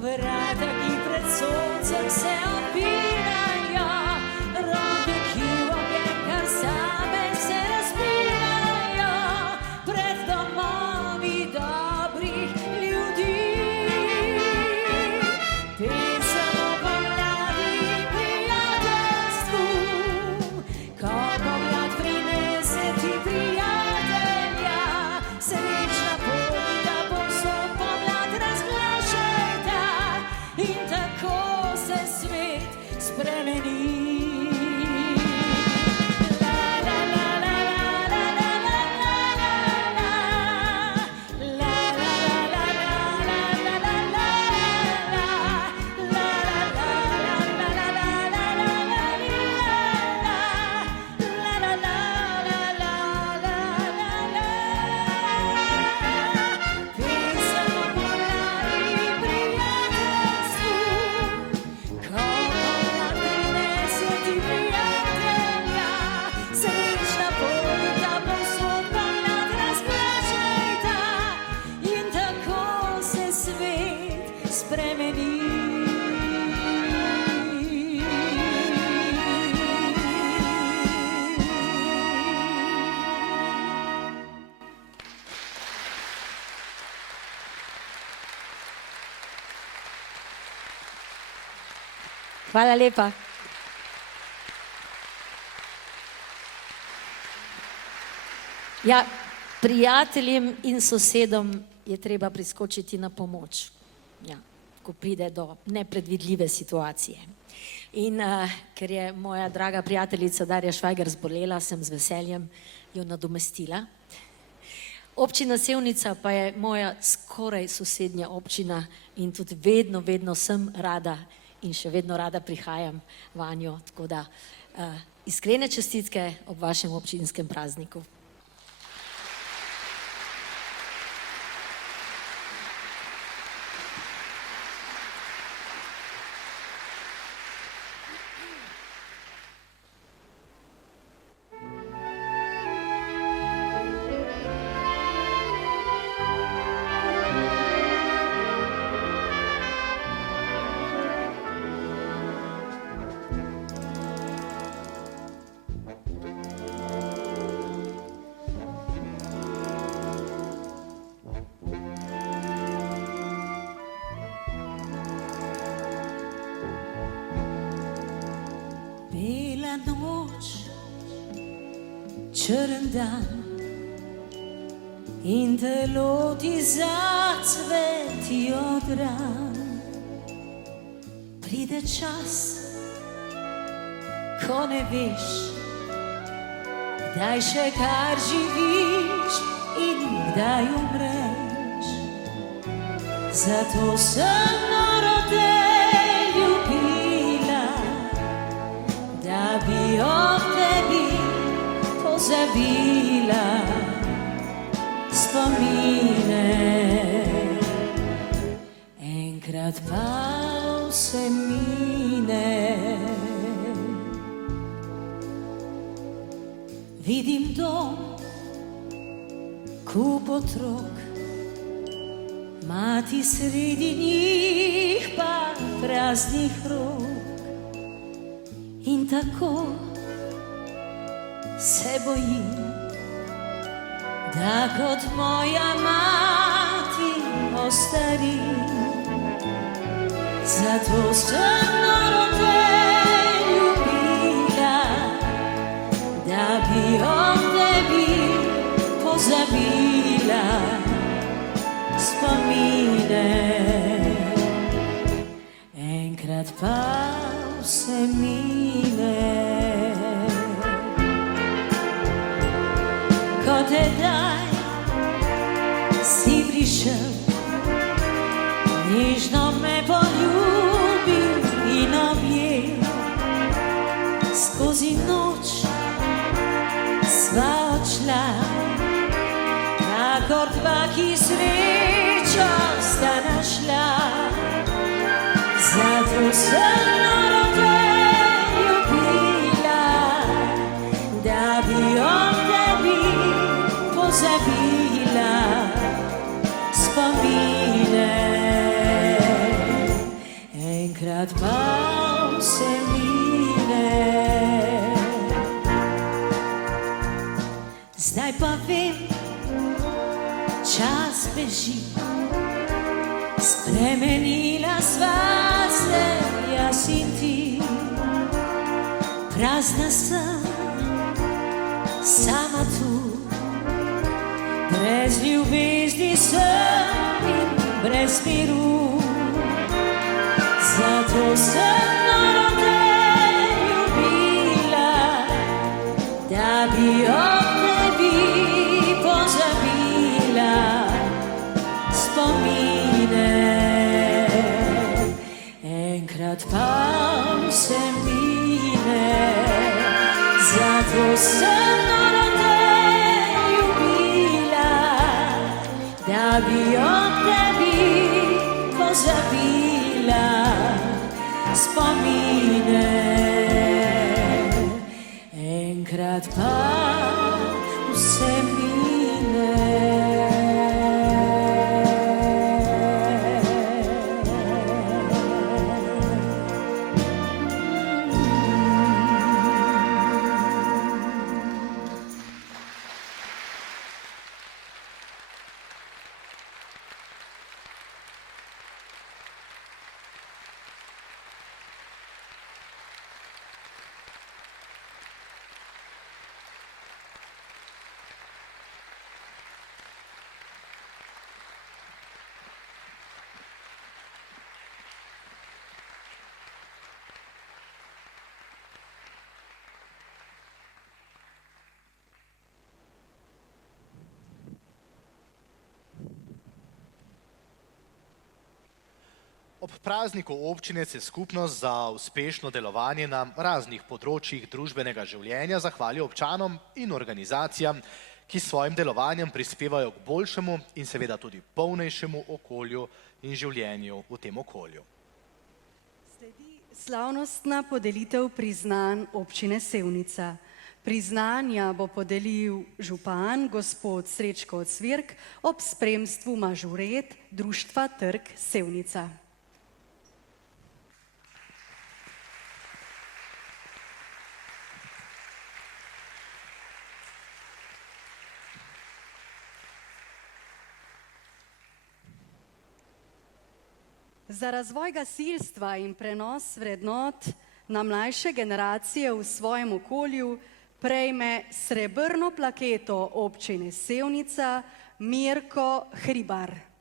vrata, ki pred soncem se odpirajo, roke, ki v objem kar same se razpirajo, pred domovi dobrih ljudi. Pesem o pomladi in prijateljstvu, ko pomlad prinese ti prijatelja, srečna pojdita povsod, pomlad razglašajta in tako se svet Hvala lepa. Ja, prijateljem in sosedom je treba priskočiti na pomoč, ja, ko pride do nepredvidljive situacije. In ker je moja draga prijateljica Darja Švajger zbolela, sem z veseljem jo nadomestila. Občina Sevnica pa je moja skoraj sosednja občina in tudi vedno sem rada in še vedno rada prihajam vanjo, tako da iskrene čestitke ob vašem občinskem prazniku. Bela noč, črn dan in telo ti zacveti od ran. Pride čas, ko ne veš, kdaj še kar živiš in kdaj umreš. Zato sem noro te ljubila, da bi ob tebi pozabila spomine. Enkrat pa vse mine. Vidim dom, kup otrok, mati sredi njih pa praznih rok. In tako se bojim, da kot moja mati ostarim. Zato sem noro te ljubila, da bi ob tebi pozabila spomine. Enkrat pa vse mine. Ko tedaj si prišel, nežno me poljubil in objel. Skozi noč sva odšla, kakor dva, ki srečo sta našla. Zato sem noro te ljubila, da bi ob tebi pozabila spomine. Enkrat pa vse mine. Zdaj pa vem, čas beži, spremenila sva se jaz in ti. Prazna sem, sama tu, brez ljubezni sem in brez miru. Zato sem noro te ljubila, da bi ob tebi pozabila spomine. Enkrat pa vse mine. Zato sem noro te ljubila, da bi ob tebi pozabila spomine. Enkrat pa vse mine. Ob prazniku občine se skupnost za uspešno delovanje na raznih področjih družbenega življenja zahvali občanom in organizacijam, ki s svojim delovanjem prispevajo k boljšemu in seveda tudi polnejšemu okolju in življenju v tem okolju. Sledi slavnostna podelitev priznanj občine Sevnica. Priznanja bo podelil župan gospod Srečko Ocvirk ob spremstvu mažoret Društva Trg Sevnica. Za razvoj gasilstva in prenos vrednot na mlajše generacije v svojem okolju prejme srebrno plaketo občine Sevnica Mirko Hribar.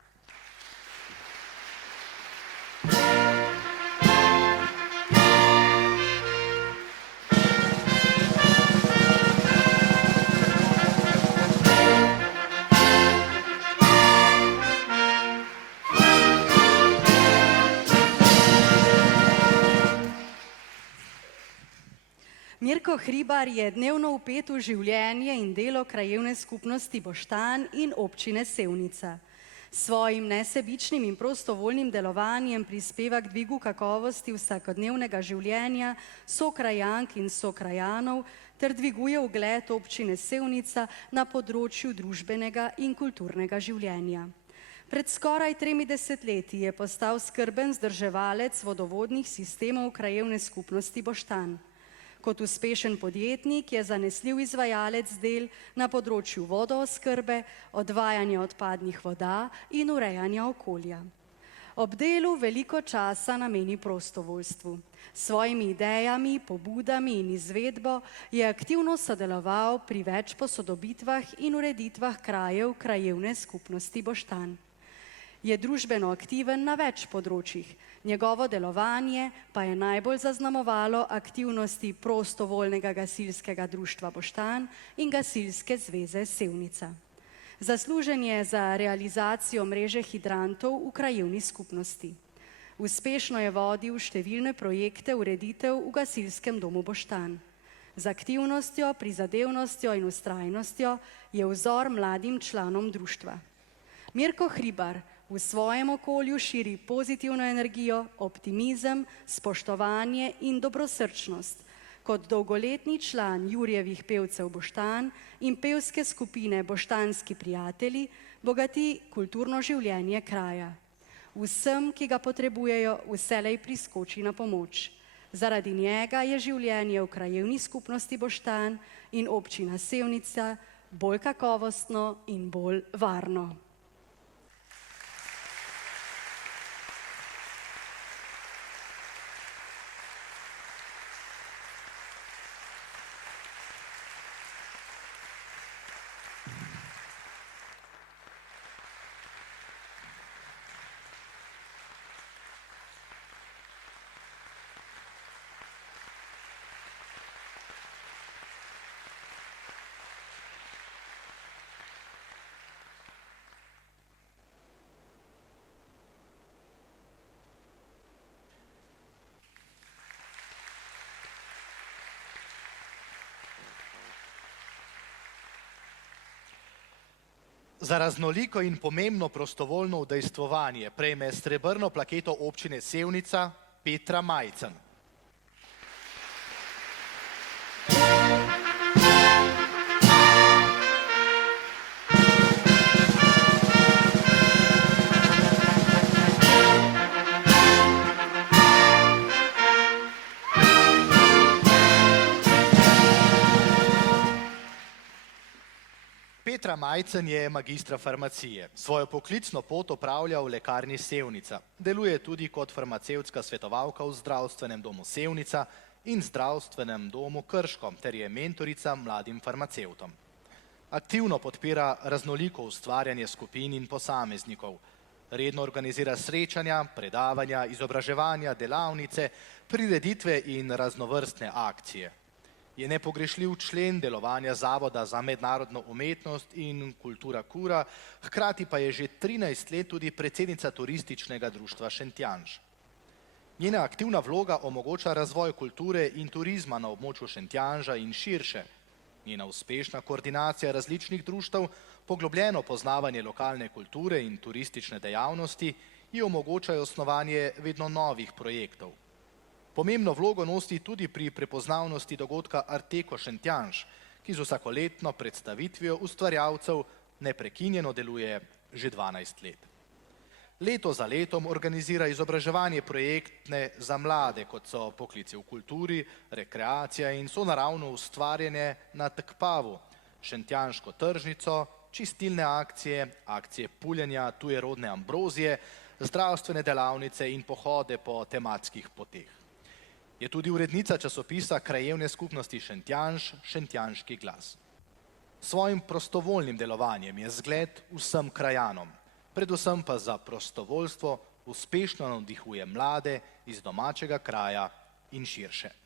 Mirko Hribar je dnevno vpet v življenje in delo krajevne skupnosti Boštanj in občine Sevnica. S svojim nesebičnim in prostovoljnim delovanjem prispeva k dvigu kakovosti vsakodnevnega življenja sokrajank in sokrajanov ter dviguje ugled občine Sevnica na področju družbenega in kulturnega življenja. Pred skoraj 3 desetletji je postal skrben vzdrževalec vodovodnih sistemov krajevne skupnosti Boštanj. Kot uspešen podjetnik je zanesljiv izvajalec del na področju vodooskrbe, odvajanja odpadnih voda in urejanja okolja. Ob delu veliko časa nameni prostovoljstvu. S svojimi idejami, pobudami in izvedbo je aktivno sodeloval pri več posodobitvah in ureditvah krajev krajevne skupnosti Boštanj. Je družbeno aktiven na več področjih. Njegovo delovanje pa je najbolj zaznamovalo aktivnosti prostovoljnega gasilskega društva Boštanj in Gasilske zveze Sevnica. Zaslužen je za realizacijo mreže hidrantov v krajevni skupnosti. Uspešno je vodil številne projekte ureditev v gasilskem domu Boštanj. Z aktivnostjo, prizadevnostjo in vztrajnostjo je vzor mladim članom društva. Mirko Hribar v svojem okolju širi pozitivno energijo, optimizem, spoštovanje in dobrosrčnost. Kot dolgoletni član Jurjevih pevcev Boštanj in pevske skupine Boštanski prijatelji bogati kulturno življenje kraja. Vsem, ki ga potrebujejo, vselej priskoči na pomoč. Zaradi njega je življenje v krajevni skupnosti Boštanj in občina Sevnica bolj kakovostno in bolj varno. Za raznoliko in pomembno prostovoljno udejstvovanje prejme srebrno plaketo občine Sevnica Petra Majcen. Petra Majcen je magistra farmacije. Svojo poklicno pot opravlja v lekarni Sevnica. Deluje tudi kot farmacevtska svetovalka v zdravstvenem domu Sevnica in zdravstvenem domu Krško, ter je mentorica mladim farmacevtom. Aktivno podpira raznoliko ustvarjanje skupin in posameznikov. Redno organizira srečanja, predavanja, izobraževanja, delavnice, prireditve in raznovrstne akcije. Je nepogrešljiv člen delovanja Zavoda za mednarodno umetnost in kultura Kura, hkrati pa je že 13 let tudi predsednica turističnega društva Šentjanž. Njena aktivna vloga omogoča razvoj kulture in turizma na območju Šentjanža in širše. Njena uspešna koordinacija različnih društev, poglobljeno poznavanje lokalne kulture in turistične dejavnosti ji omogočajo osnovanje vedno novih projektov. Pomembno vlogo nosi tudi pri prepoznavnosti dogodka Arteko Šentjanž, ki z vsakoletno predstavitvijo ustvarjalcev neprekinjeno deluje že 12 let. Leto za letom organizira izobraževanje projektne za mlade, kot so poklici v kulturi, rekreacija in sonaravno ustvarjanje na Tekpavu, šentjanško tržnico, čistilne akcije, akcije puljenja tujerodne ambrozije, zdravstvene delavnice in pohode po tematskih poteh. Je tudi urednica časopisa Krajevne skupnosti Šentjanž, Šentjanški glas. Svojim prostovoljnim delovanjem je zgled vsem krajanom, predvsem pa za prostovoljstvo uspešno navdihuje mlade iz domačega kraja in širše.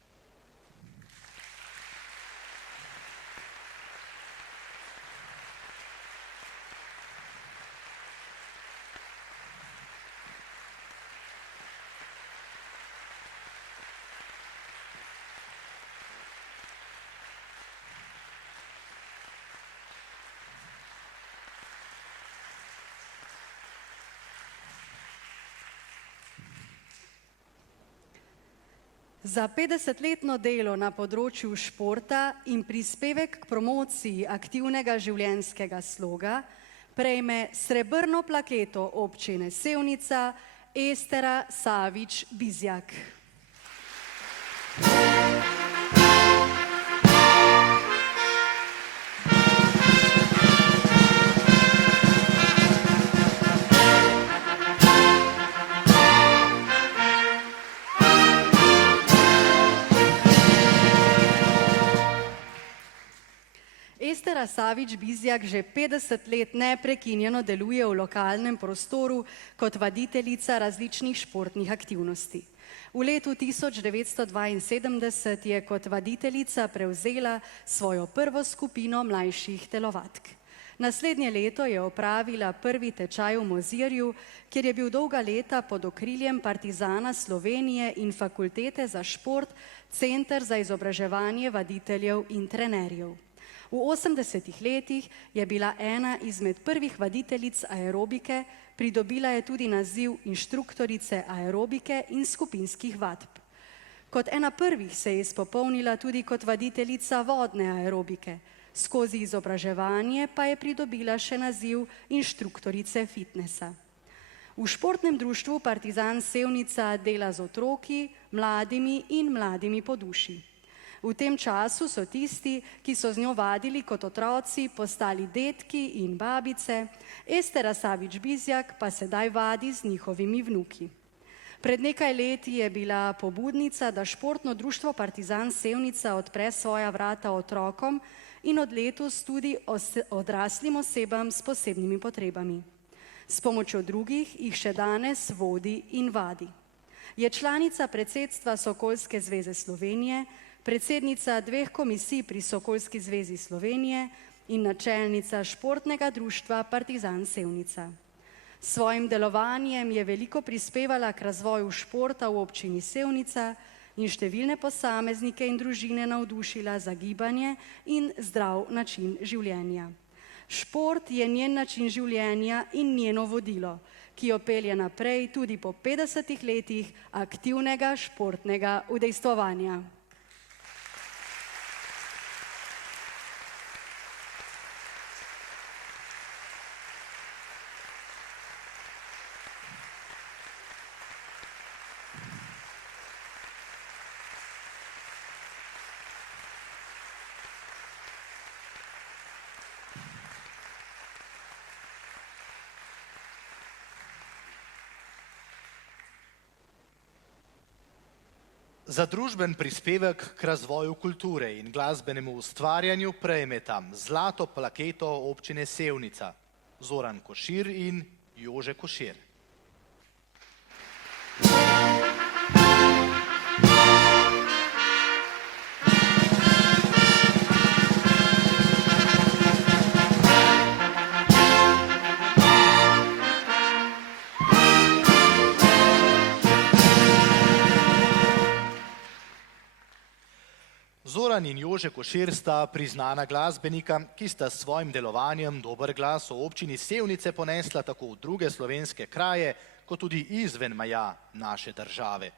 Za 50-letno delo na področju športa in prispevek k promociji aktivnega življenjskega sloga prejme srebrno plaketo občine Sevnica Estera Savič Bizjak. Estera Savič Bizjak že 50 let neprekinjeno deluje v lokalnem prostoru kot vaditeljica različnih športnih aktivnosti. V letu 1972 je kot vaditeljica prevzela svojo prvo skupino mlajših telovadk. Naslednje leto je opravila prvi tečaj v Mozirju, kjer je bil dolga leta pod okriljem Partizana Slovenije in Fakultete za šport Center za izobraževanje vaditeljev in trenerjev. V 80-ih letih je bila ena izmed prvih vaditeljic aerobike, pridobila je tudi naziv inštruktorice aerobike in skupinskih vadb. Kot ena prvih se je izpopolnila tudi kot vaditeljica vodne aerobike, skozi izobraževanje pa je pridobila še naziv inštruktorice fitnesa. V športnem društvu Partizan Sevnica dela z otroki, mladimi in mladimi po duši. V tem času so tisti, ki so z njo vadili kot otroci, postali dedki in babice, Estera Savič Bizjak pa sedaj vadi z njihovimi vnuki. Pred nekaj leti je bila pobudnica, da športno društvo Partizan Sevnica odpre svoja vrata otrokom in od letos tudi odraslim osebam s posebnimi potrebami. S pomočjo drugih jih še danes vodi in vadi. Je članica predsedstva Sokolske zveze Slovenije, predsednica 2 komisij pri Sokolski zvezi Slovenije in načelnica športnega društva Partizan Sevnica. S svojim delovanjem je veliko prispevala k razvoju športa v občini Sevnica in številne posameznike in družine navdušila za gibanje in zdrav način življenja. Šport je njen način življenja in njeno vodilo, ki jo pelje naprej tudi po 50 letih aktivnega športnega udejstvovanja. Za družben prispevek k razvoju kulture in glasbenemu ustvarjanju prejmeta zlato plaketo občine Sevnica Zoran Košir in Jože Košir. Zoran in Jože Košir sta priznana glasbenika, ki sta s svojim delovanjem dober glas v občini Sevnice ponesla tako v druge slovenske kraje, kot tudi izven meja naše države.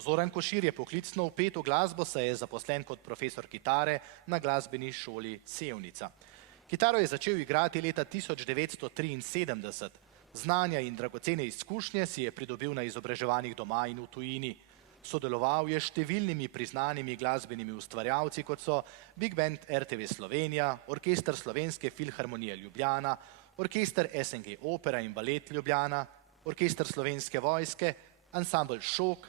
Zoran Košir je poklicno vpet v glasbo, saj je zaposlen kot profesor kitare na glasbeni šoli Sevnica. Kitaro je začel igrati leta 1973. Znanja in dragocene izkušnje si je pridobil na izobraževanjih doma in v tujini. Sodeloval je s številnimi priznanimi glasbenimi ustvarjalci, kot so Big Band RTV Slovenija, Orkester Slovenske filharmonije Ljubljana, Orkester SNG Opera in Balet Ljubljana, Orkester Slovenske vojske, Ansambel Šok,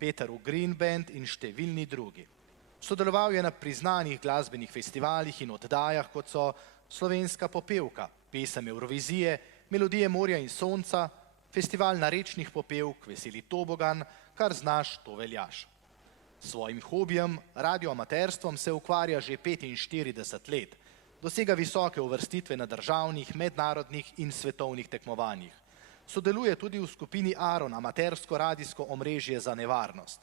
Peter Ugrin Band in številni drugi. Sodeloval je na priznanih glasbenih festivalih in oddajah, kot so Slovenska popevka, Pesem Evrovizije, Melodije morja in sonca, Festival narečnih popevk, Veseli tobogan, Kar znaš, to veljaš. S svojim hobijem, radioamaterstvom se ukvarja že 45 let. Dosega visoke uvrstitve na državnih, mednarodnih in svetovnih tekmovanjih. Sodeluje tudi v skupini Aron, amatersko radijsko omrežje za nevarnost.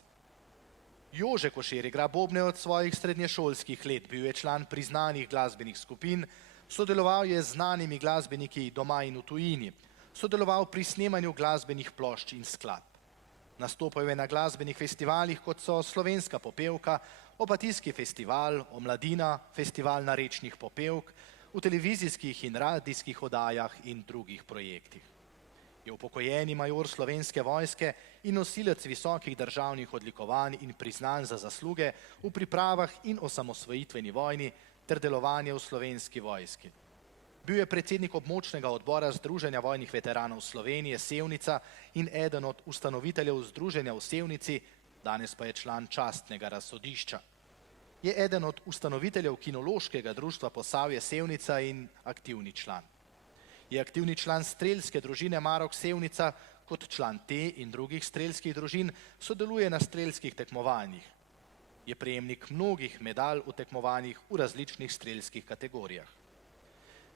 Jože Košir igra bobne od svojih srednješolskih let, bil je član priznanih glasbenih skupin, sodeloval je z znanimi glasbeniki doma in v tujini, sodeloval pri snemanju glasbenih plošč in skladb. Nastopal je na glasbenih festivalih, kot so Slovenska popevka, Opatijski festival, Omladina, Festival narečnih popevk, v televizijskih in radijskih oddajah in drugih projektih. Je upokojeni major Slovenske vojske in nosilec visokih državnih odlikovanj in priznanj za zasluge v pripravah in osamosvojitveni vojni ter delovanje v Slovenski vojski. Bil je predsednik območnega odbora Združenja vojnih veteranov Slovenije Sevnica in eden od ustanoviteljev Združenja v Sevnici, danes pa je član častnega razsodišča. Je eden od ustanoviteljev Kinološkega društva Posavje Sevnica in aktivni član. Je aktivni član strelske družine Marok Sevnica, kot član te in drugih strelskih družin sodeluje na strelskih tekmovanjih. Je prejemnik mnogih medalj v tekmovanjih v različnih strelskih kategorijah.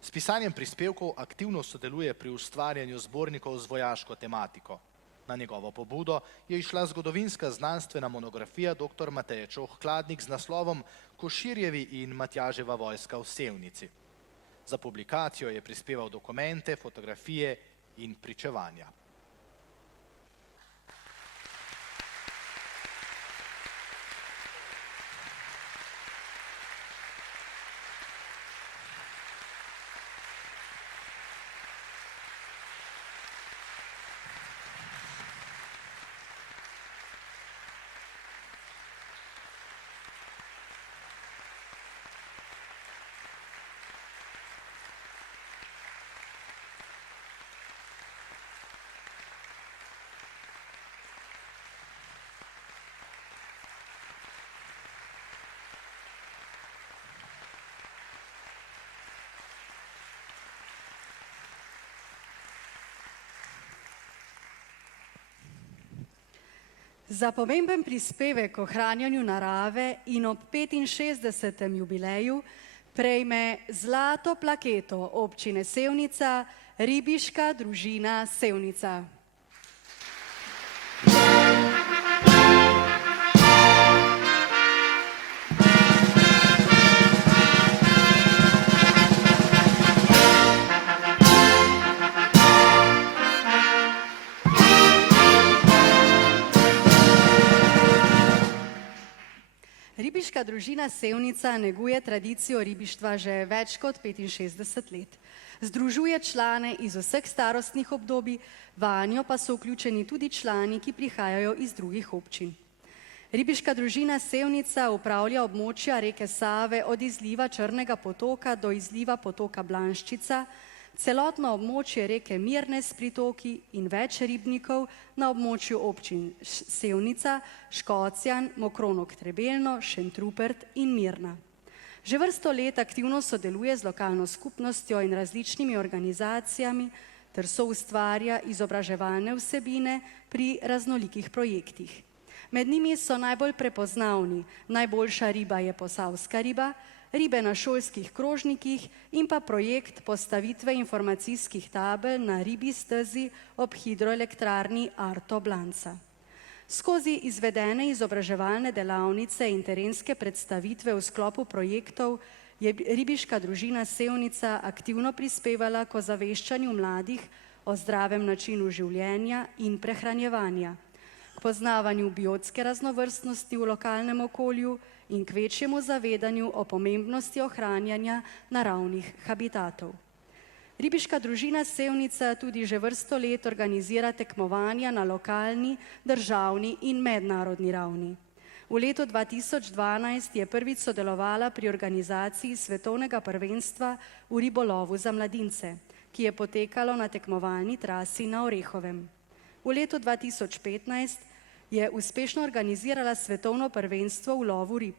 S pisanjem prispevkov aktivno sodeluje pri ustvarjanju zbornikov z vojaško tematiko. Na njegovo pobudo je išla zgodovinska znanstvena monografija dr. Mateje Čoh-Kladnik z naslovom Koširjevi in Matjaževa vojska v Sevnici. Za publikacijo je prispeval dokumente, fotografije in pričevanja. Za pomemben prispevek k ohranjanju narave in ob 65. jubileju prejme zlato plaketo občine Sevnica Ribiška družina Sevnica. Ribiška družina Sevnica neguje tradicijo ribištva že več kot 65 let. Združuje člane iz vseh starostnih obdobij, vanjo pa so vključeni tudi člani, ki prihajajo iz drugih občin. Ribiška družina Sevnica upravlja območja reke Save od izliva Črnega potoka do izliva potoka Blanščica, celotno območje reke Mirne s pritoki in več ribnikov na območju občin Sevnica, Škocjan, Mokronog Trebelno, Šentrupert in Mirna. Že vrsto let aktivno sodeluje z lokalno skupnostjo in različnimi organizacijami ter soustvarja izobraževalne vsebine pri raznolikih projektih. Med njimi so najbolj prepoznavni Najboljša riba je posavska riba, ribe na šolskih krožnikih in pa projekt postavitve informacijskih tabel na ribji stezi ob hidroelektrarni Arto Blanca. Skozi izvedene izobraževalne delavnice in terenske predstavitve v sklopu projektov je ribiška družina Sevnica aktivno prispevala k ozaveščanju mladih o zdravem načinu življenja in prehranjevanja, k poznavanju biotske raznovrstnosti v lokalnem okolju in k večjemu zavedanju o pomembnosti ohranjanja naravnih habitatov. Ribiška družina Sevnica tudi že vrsto let organizira tekmovanja na lokalni, državni in mednarodni ravni. V letu 2012 je prvič sodelovala pri organizaciji svetovnega prvenstva v ribolovu za mladince, ki je potekalo na tekmovalni trasi na Orehovem. V letu 2015 je uspešno organizirala svetovno prvenstvo v lovu rib.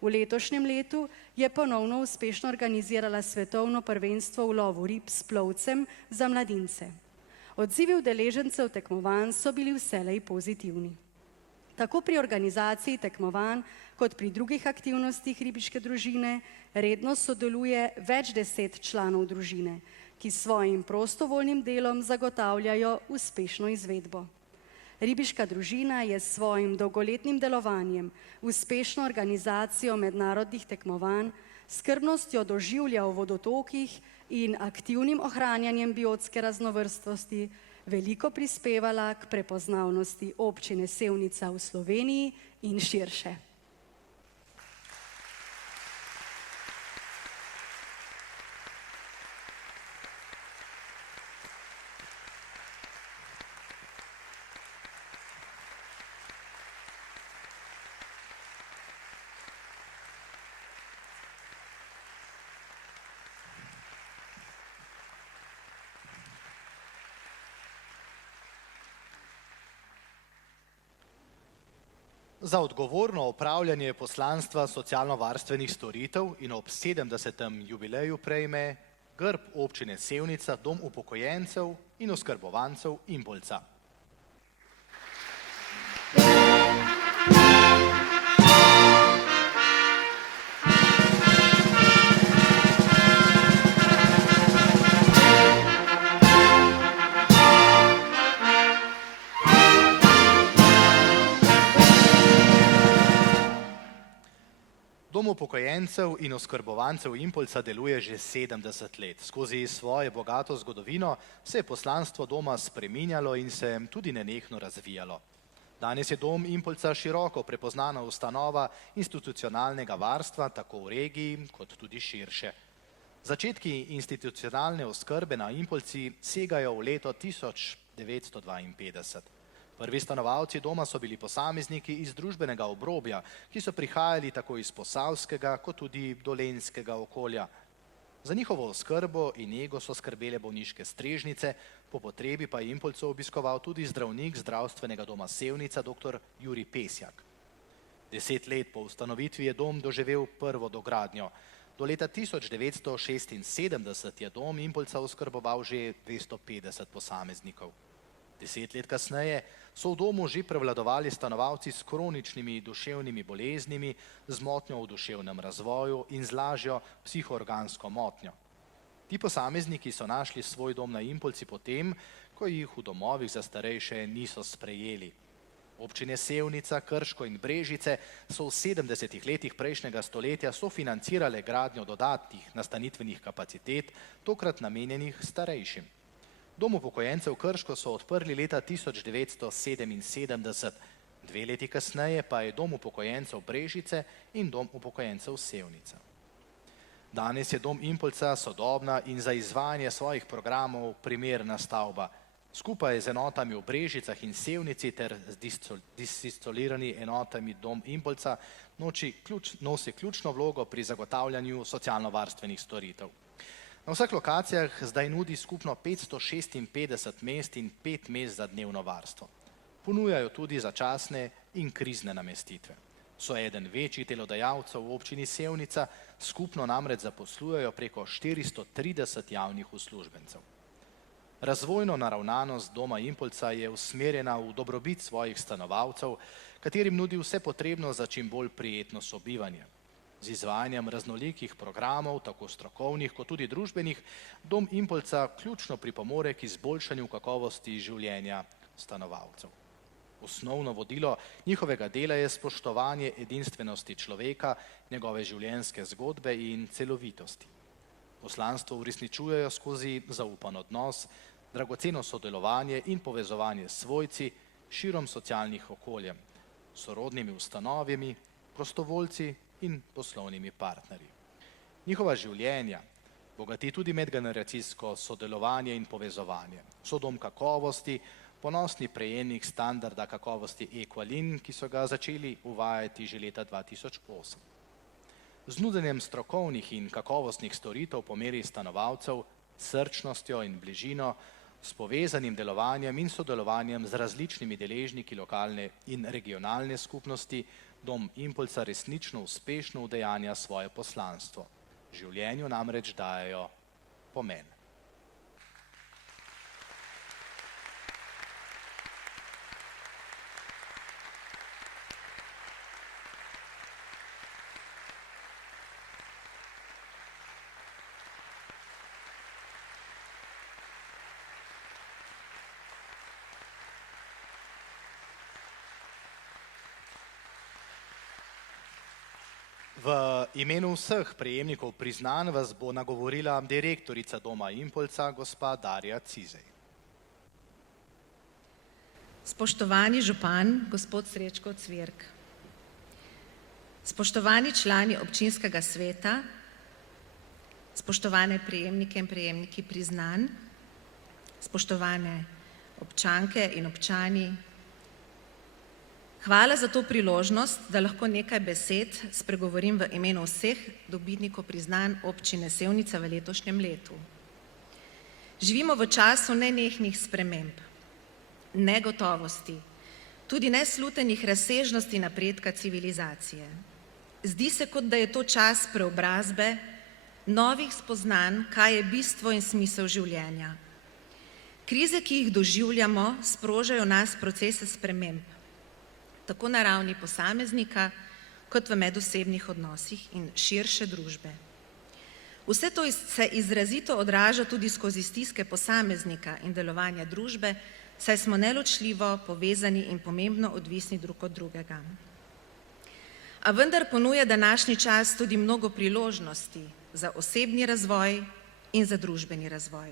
V letošnjem letu je ponovno uspešno organizirala svetovno prvenstvo v lovu rib s plovcem za mladince. Odzivi udeležencev tekmovanj so bili vselej pozitivni. Tako pri organizaciji tekmovanj kot pri drugih aktivnostih ribiške družine redno sodeluje več 10 članov družine, ki s svojim prostovoljnim delom zagotavljajo uspešno izvedbo. Ribiška družina je s svojim dolgoletnim delovanjem, uspešno organizacijo mednarodnih tekmovanj, skrbnostjo doživlja v vodotokih in aktivnim ohranjanjem biotske raznovrstnosti veliko prispevala k prepoznavnosti občine Sevnica v Sloveniji in širše. Za odgovorno opravljanje poslanstva socialno-varstvenih storitev in ob 70. jubileju prejme grb občine Sevnica, dom upokojencev in oskrbovancev Impoljca. Dom upokojencev in oskrbovancev Impoljca deluje že 70 let. Skozi svojo bogato zgodovino se je poslanstvo doma spreminjalo in se tudi nenehno razvijalo. Danes je dom Impoljca široko prepoznana ustanova institucionalnega varstva tako v regiji kot tudi širše. Začetki institucionalne oskrbe na Impoljci segajo v leto 1952. Prvi stanovalci doma so bili posamezniki iz družbenega obrobja, ki so prihajali tako iz posavskega kot tudi dolenjskega okolja. Za njihovo oskrbo in nego so skrbele bolniške strežnice, po potrebi pa je Impoljco obiskoval tudi zdravnik zdravstvenega doma Sevnica, dr. Jurij Pesjak. 10 let po ustanovitvi je dom doživel prvo dogradnjo. Do leta 1976 je dom Impoljca oskrboval že 250 posameznikov. 10 let kasneje so v domu že prevladovali stanovalci s kroničnimi duševnimi boleznimi, z motnjo v duševnem razvoju in z lažjo psihoorgansko motnjo. Ti posamezniki so našli svoj dom na Impoljci potem, ko jih v domovih za starejše niso sprejeli. Občine Sevnica, Krško in Brežice so v 70 letih prejšnjega stoletja sofinancirale gradnjo dodatnih nastanitvenih kapacitet, tokrat namenjenih starejšim. Dom upokojencev Krško so odprli leta 1977, 2 leti kasneje pa je dom upokojencev Brežice in dom upokojencev Sevnica. Danes je dom Impoljca sodobna in za izvajanje svojih programov primerna stavba. Skupaj z enotami v Brežicah in Sevnici ter z dissolirani enotami dom Impoljca nosi ključno vlogo pri zagotavljanju socialno-varstvenih storitev. Na vseh lokacijah zdaj nudi skupno 556 mest in 5 mest za dnevno varstvo. Ponujajo tudi začasne in krizne namestitve. So eden večjih delodajalcev v občini Sevnica, skupno namreč zaposlujejo preko 430 javnih uslužbencev. Razvojno naravnanost doma Impoljca je usmerjena v dobrobit svojih stanovalcev, katerim nudi vse potrebno za čim bolj prijetno sobivanje. Z izvajanjem raznolikih programov, tako strokovnih kot tudi družbenih, dom Impoljca ključno pripomore k izboljšanju kakovosti življenja stanovalcev. Osnovno vodilo njihovega dela je spoštovanje edinstvenosti človeka, njegove življenjske zgodbe in celovitosti. Poslanstvo uresničujejo skozi zaupan odnos, dragoceno sodelovanje in povezovanje s svojci širom socialnih okoljem, sorodnimi ustanovami, prostovoljci in poslovnimi partnerji. Njihova življenja bogati tudi medgeneracijsko sodelovanje in povezovanje. So dom kakovosti, ponosni prejemnik standarda kakovosti Equalin, ki so ga začeli uvajati že leta 2008. Z nudenjem strokovnih in kakovostnih storitev po meri stanovalcev, srčnostjo in bližino, s povezanim delovanjem in sodelovanjem z različnimi deležniki lokalne in regionalne skupnosti, Dom Impulsa resnično uspešno udejanja svoje poslanstvo. Življenju namreč dajejo pomen. V imenu vseh prejemnikov priznanj vas bo nagovorila direktorica Doma Impulsa, gospa Darja Cizej. Spoštovani župan, gospod Srečko Cvirk, spoštovani člani občinskega sveta, spoštovane prejemnike in prejemniki priznanj, spoštovane občanke in občani, hvala za to priložnost, da lahko nekaj besed spregovorim v imenu vseh dobitnikov priznanj občine Sevnica v letošnjem letu. Živimo v času nenehnih sprememb, negotovosti, tudi neslutenih razsežnosti napredka civilizacije. Zdi se, kot da je to čas preobrazbe, novih spoznanj, kaj je bistvo in smisel življenja. Krize, ki jih doživljamo, sprožajo nas procese sprememb, tako na ravni posameznika, kot v medosebnih odnosih in širše družbe. Vse to se izrazito odraža tudi skozi stiske posameznika in delovanja družbe, saj smo neločljivo povezani in pomembno odvisni drug od drugega. A vendar ponuja današnji čas tudi mnogo priložnosti za osebni razvoj in za družbeni razvoj.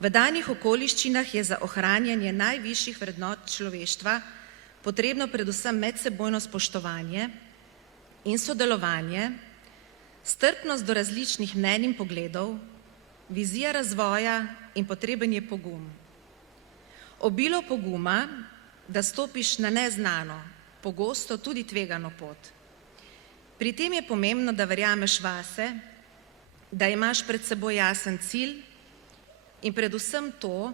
V danih okoliščinah je za ohranjanje najvišjih vrednot človeštva potrebno predvsem medsebojno spoštovanje in sodelovanje, strpnost do različnih mnenj in pogledov, vizija razvoja in potreben je pogum. Obilo poguma, da stopiš na neznano, pogosto tudi tvegano pot. Pri tem je pomembno, da verjameš vase, da imaš pred seboj jasen cilj in predvsem to,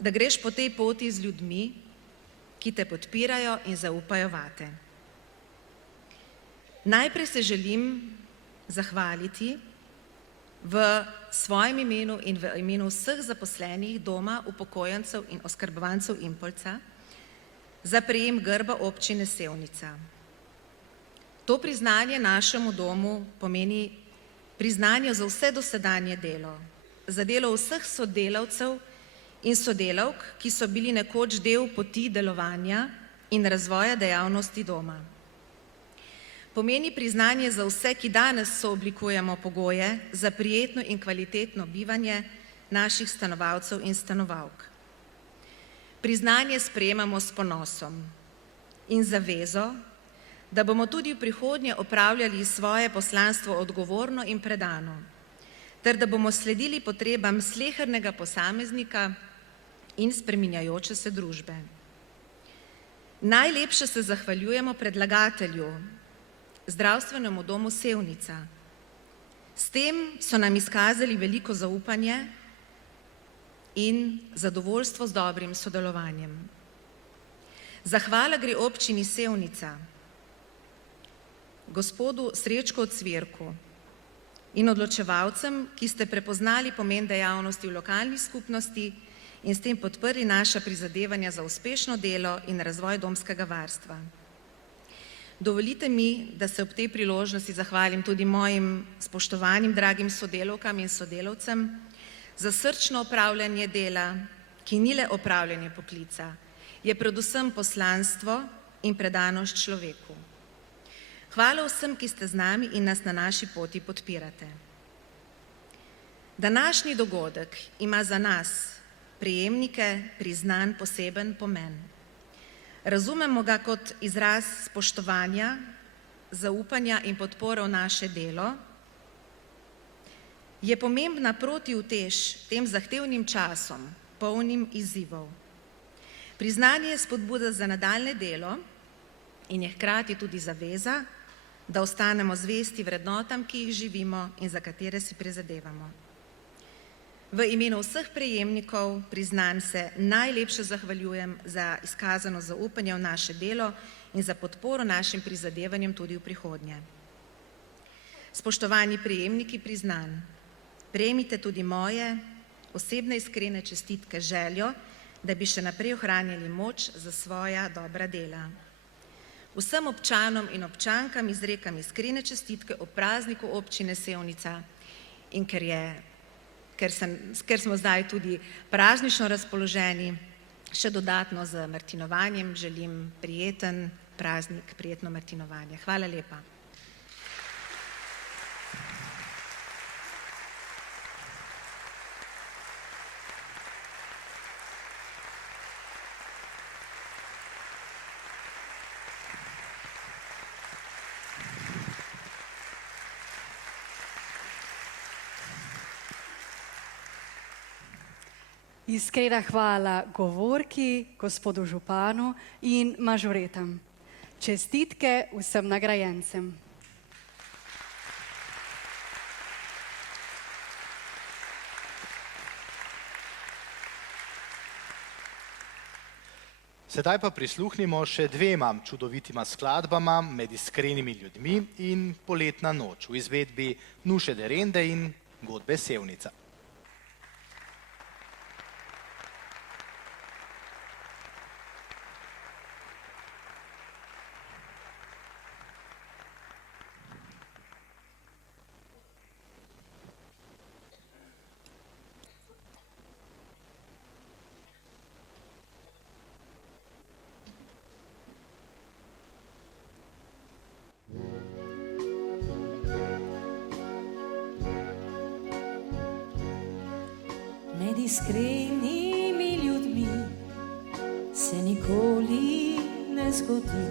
da greš po tej poti z ljudmi, ki te podpirajo in zaupajo vate. Najprej se želim zahvaliti v svojem imenu in v imenu vseh zaposlenih Doma upokojencev in oskrbovancev Impulsa za prejem grba občine Sevnica. To priznanje našemu domu pomeni priznanje za vse dosedanje delo, za delo vseh sodelavcev in sodelavk, ki so bili nekoč del poti delovanja in razvoja dejavnosti doma. Pomeni priznanje za vse, ki danes sooblikujemo pogoje za prijetno in kvalitetno bivanje naših stanovalcev in stanovalk. Priznanje sprejemamo s ponosom in zavezo, da bomo tudi v prihodnje opravljali svoje poslanstvo odgovorno in predano, ter da bomo sledili potrebam slehernega posameznika in spreminjajoče se družbe. Najlepše se zahvaljujemo predlagatelju, Zdravstvenemu domu Sevnica. S tem so nam izkazali veliko zaupanje in zadovoljstvo z dobrim sodelovanjem. Zahvala gre občini Sevnica, gospodu Srečku Cvirku in odločevalcem, ki ste prepoznali pomen dejavnosti v lokalni skupnosti in s tem podprli naša prizadevanja za uspešno delo in razvoj domskega varstva. Dovolite mi, da se ob tej priložnosti zahvalim tudi mojim spoštovanim dragim sodelavkam in sodelavcem za srčno opravljanje dela, ki ni le opravljanje poklica, je predvsem poslanstvo in predanost človeku. Hvala vsem, ki ste z nami in nas na naši poti podpirate. Današnji dogodek ima za nas, prejemnike priznanj, poseben pomen. Razumemo ga kot izraz spoštovanja, zaupanja in podpore v naše delo. Je pomembna protiutež tem zahtevnim časom, polnim izzivov. Priznanje je spodbuda za nadaljne delo in je hkrati tudi zaveza, da ostanemo zvesti vrednotam, ki jih živimo in za katere si prizadevamo. V imenu vseh prejemnikov priznanj se najlepše zahvaljujem za izkazano zaupanje v naše delo in za podporo našim prizadevanjem tudi v prihodnje. Spoštovani prejemniki priznanj, prejmite tudi moje osebne iskrene čestitke z željo, da bi še naprej ohranjali moč za svoja dobra dela. Vsem občanom in občankam izrekam iskrene čestitke ob prazniku občine Sevnica in ker smo zdaj tudi praznično razpoloženi, še dodatno z martinovanjem želim prijeten praznik, prijetno martinovanje. Hvala lepa. Iskrena hvala govorki, gospodu županu in mažoretam. Čestitke vsem nagrajencem. Sedaj pa prisluhnimo še dvema čudovitima skladbama Med iskrenimi ljudmi in Poletna noč v izvedbi Nuše Derende in godbe Sevnica. Med iskrenimi ljudmi se nikoli ne zgodi,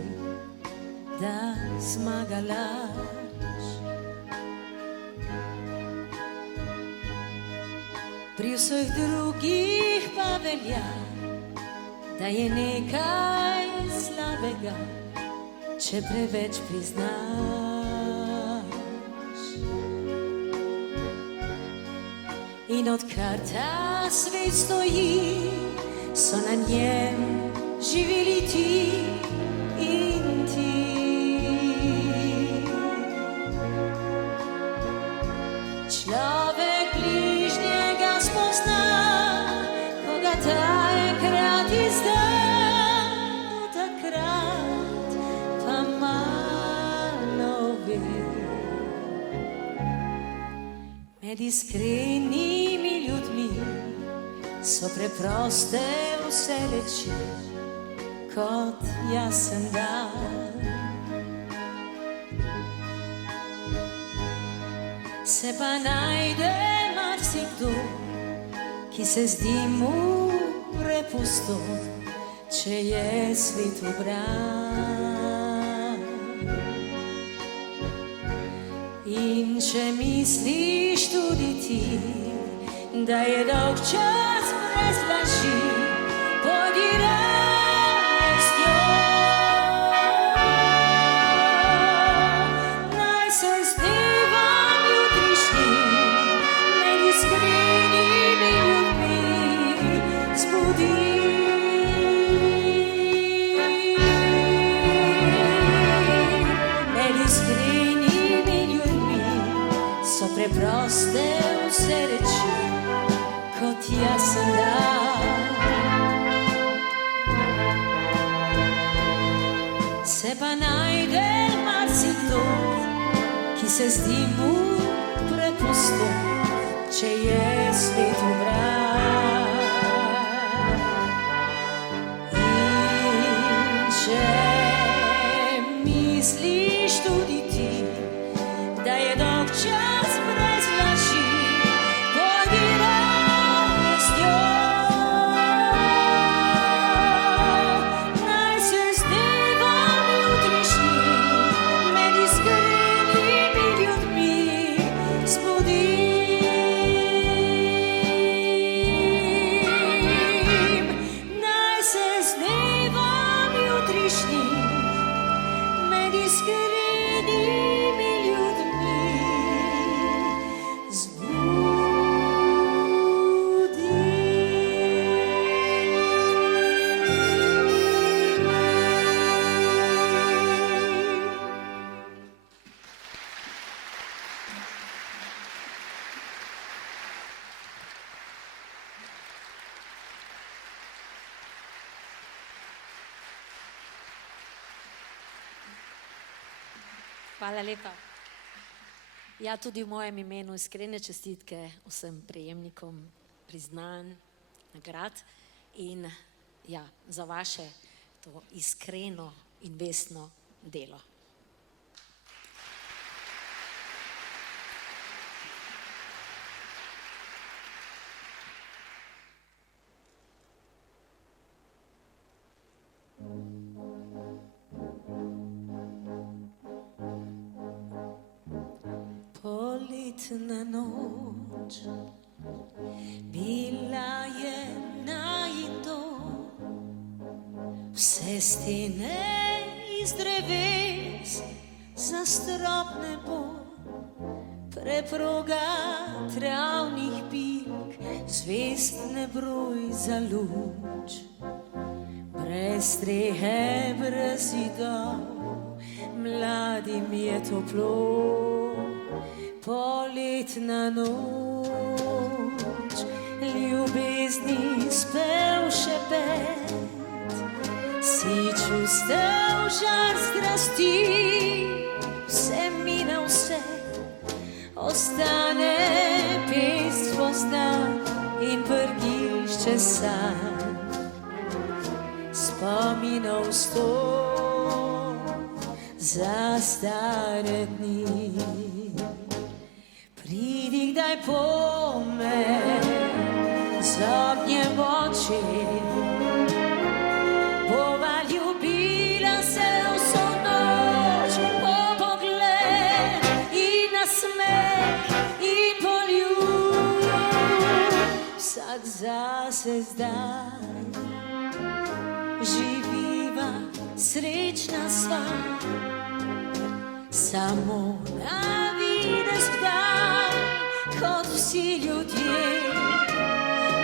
da zmaga laž. Pri vseh drugih pa velja, da je nekaj slabega, če preveč priznaš. In odkar ta svet stoji, so na njem živeli ti in ti. Človek bližnjega spozna, ko ga ta enkrat izda, do takrat pa malo ve. Med iskrenimi ljudmi so preproste vse reči, kot jasen dan. Se pa najde marsikdo, ki se zdi mu prepusto, če je svet ubran. In če misliš tudi ti, da je dolg čas brez laži, pojdi raje s njo. Naj se z dnevom jutrišnjim med iskrenimi ljudmi zbudi. Med iskrenimi ljudmi so preproste vse reči, kot jasen dan. Se pa najde marsikdo, ki se zdi mu prepusto, če je svet ubran. In misliš tudi ti, da je dolg čas brez laži, pojdi raje z njo. Naj se z dnevom jutrišnjim med iskrenimi ljudmi zbudim. Naj se z dnevom jutrišnjim med iskrenimi ljudmi zbudim. Hvala lepa. Ja, tudi v mojem imenu iskrene čestitke vsem prejemnikom priznanj, nagrad in ja, za vaše to iskreno in vestno delo. Poletna noč, bila je najin dom, vse stene iz dreves, za strop nebo, preproga travnih pik, zvest nebroj za luč, brez strehe, brez zidov, mladim je toplo. Poletna noč, ljubezni spev šepet, si čustev žar strasti, vse mine vse, ostane pest poznan in prgišče san. Spominov sto za stare dni. Pridi kdaj po me z ognjem oči, bova ljubila se vso noč, po pogled in nasmeh in poljub, vsak zase zdaj. Živiva, srečna sva, samo na videz kdaj, kot vsi ljudje,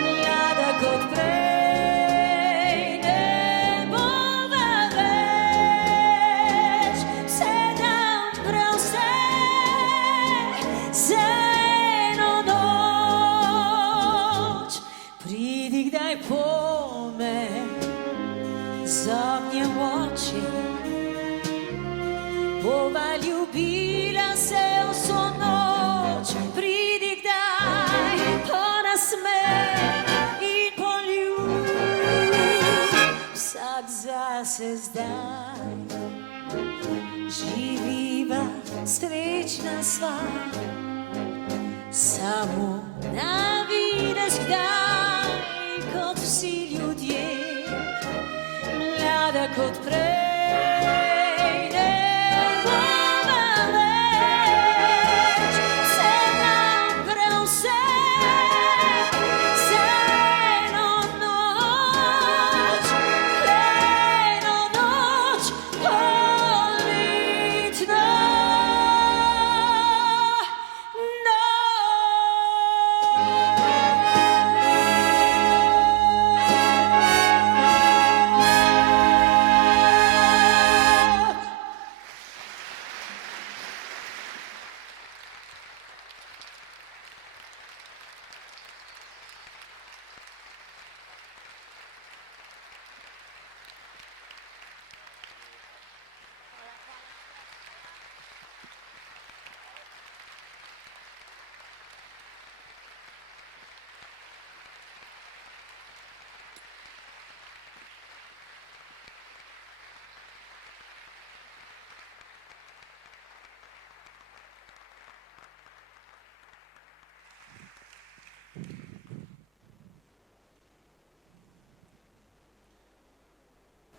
mlada kot prej, ne bova več, vse dam prav vse, za eno noč. Pridi kdaj po me z ognjem oči, bova ljubila se vso noč. Pridi kdaj po nasmeh in poljub, vsak zase zdaj. Živiva, srečna sva, samo na videz kdaj, kot vsi ljudje, mlada kot prej.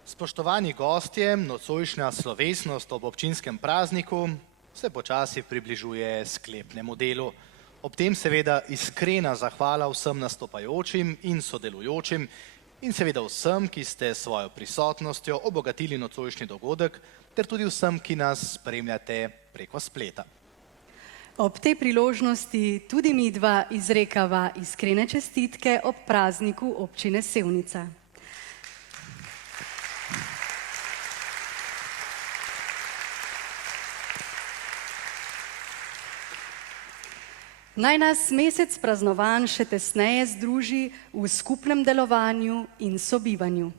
Spoštovani gostje, nocojšnja slovesnost ob občinskem prazniku se počasi približuje sklepnemu delu. Ob tem seveda iskrena zahvala vsem nastopajočim in sodelujočim in seveda vsem, ki ste s svojo prisotnostjo obogatili nocojšnji dogodek, ter tudi vsem, ki nas spremljate preko spleta. Ob tej priložnosti tudi mi dva izrekava iskrene čestitke ob prazniku občine Sevnica. Naj nas mesec praznovanj še tesneje združi v skupnem delovanju in sobivanju.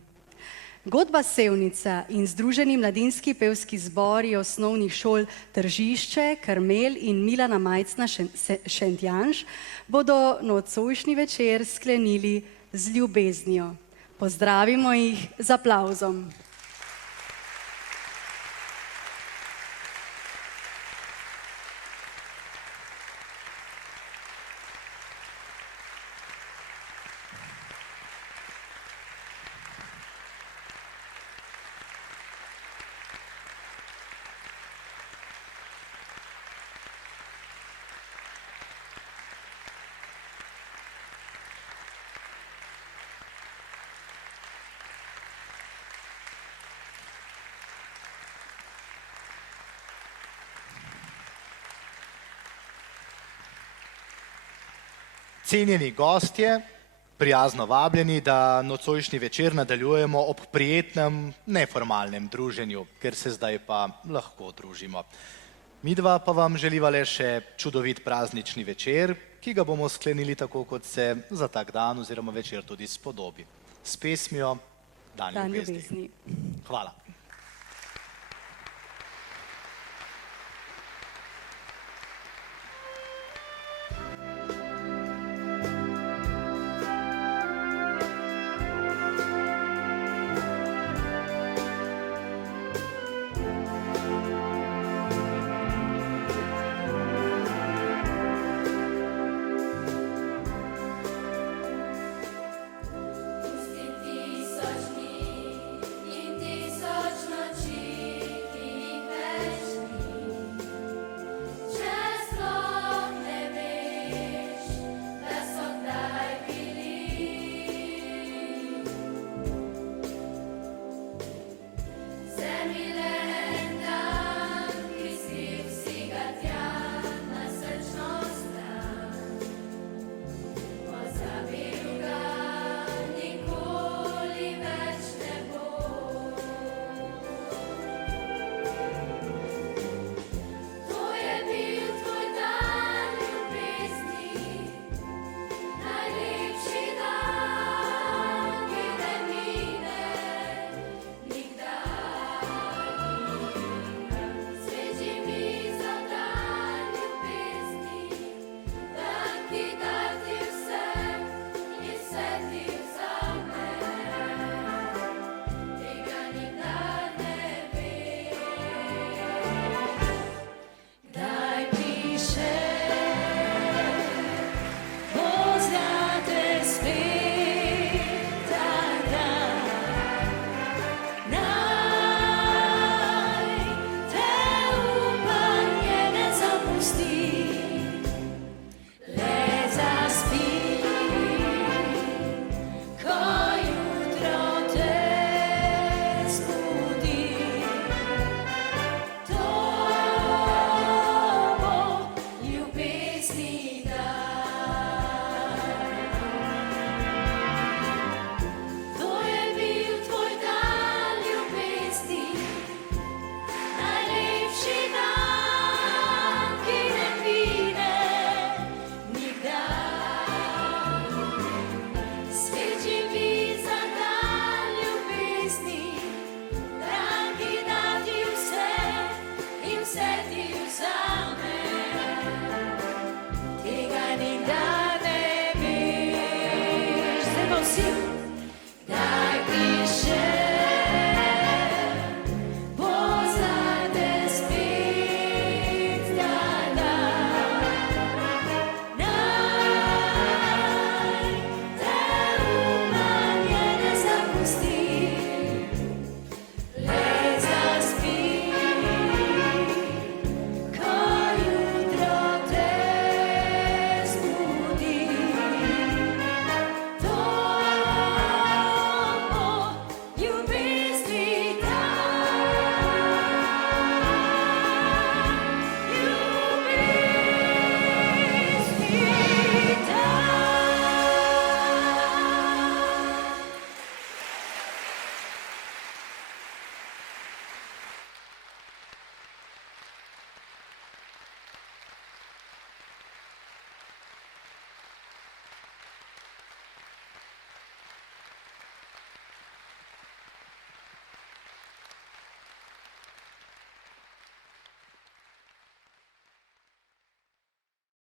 Godba Sevnica in Združeni mladinski pevski zbori osnovnih šol Tržišče, Karmel in Milana Majcna Šentjanž bodo nocojšnji večer sklenili z ljubeznijo. Pozdravimo jih z aplavzom. Cenjeni gostje, prijazno vabljeni, da nocojšnji večer nadaljujemo ob prijetnem, neformalnem druženju, ker se zdaj pa lahko družimo. Midva pa vam želiva le še čudovit praznični večer, ki ga bomo sklenili tako, kot se za tak dan oziroma večer tudi spodobi. S pesmijo Dan ljubezni. Hvala.